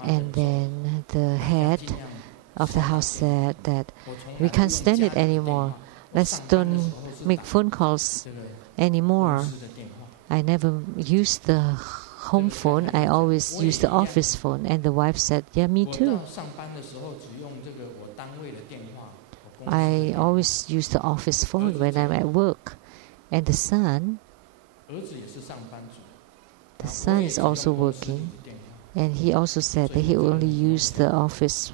and then the head of the house said that we can't stand it anymore. Let's don't make phone calls anymore. I never use the home phone. I always use the office phone. And the wife said, yeah, me too. I always use the office phone when I'm at work. And the son is also working. And he also said that he only used the office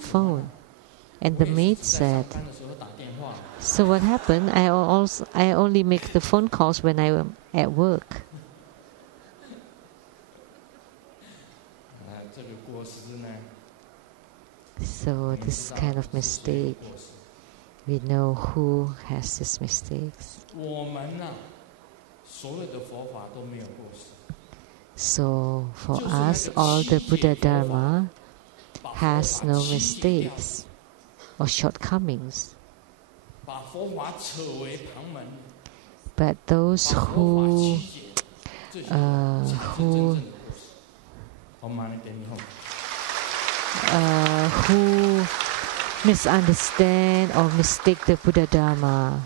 phone. And the maid said, so what happened? I only make the phone calls when I am at work. So this kind of mistake, we know who has these mistakes. So for us, all the Buddha Dharma has no mistakes or shortcomings. But those who misunderstand or mistake the Buddha Dharma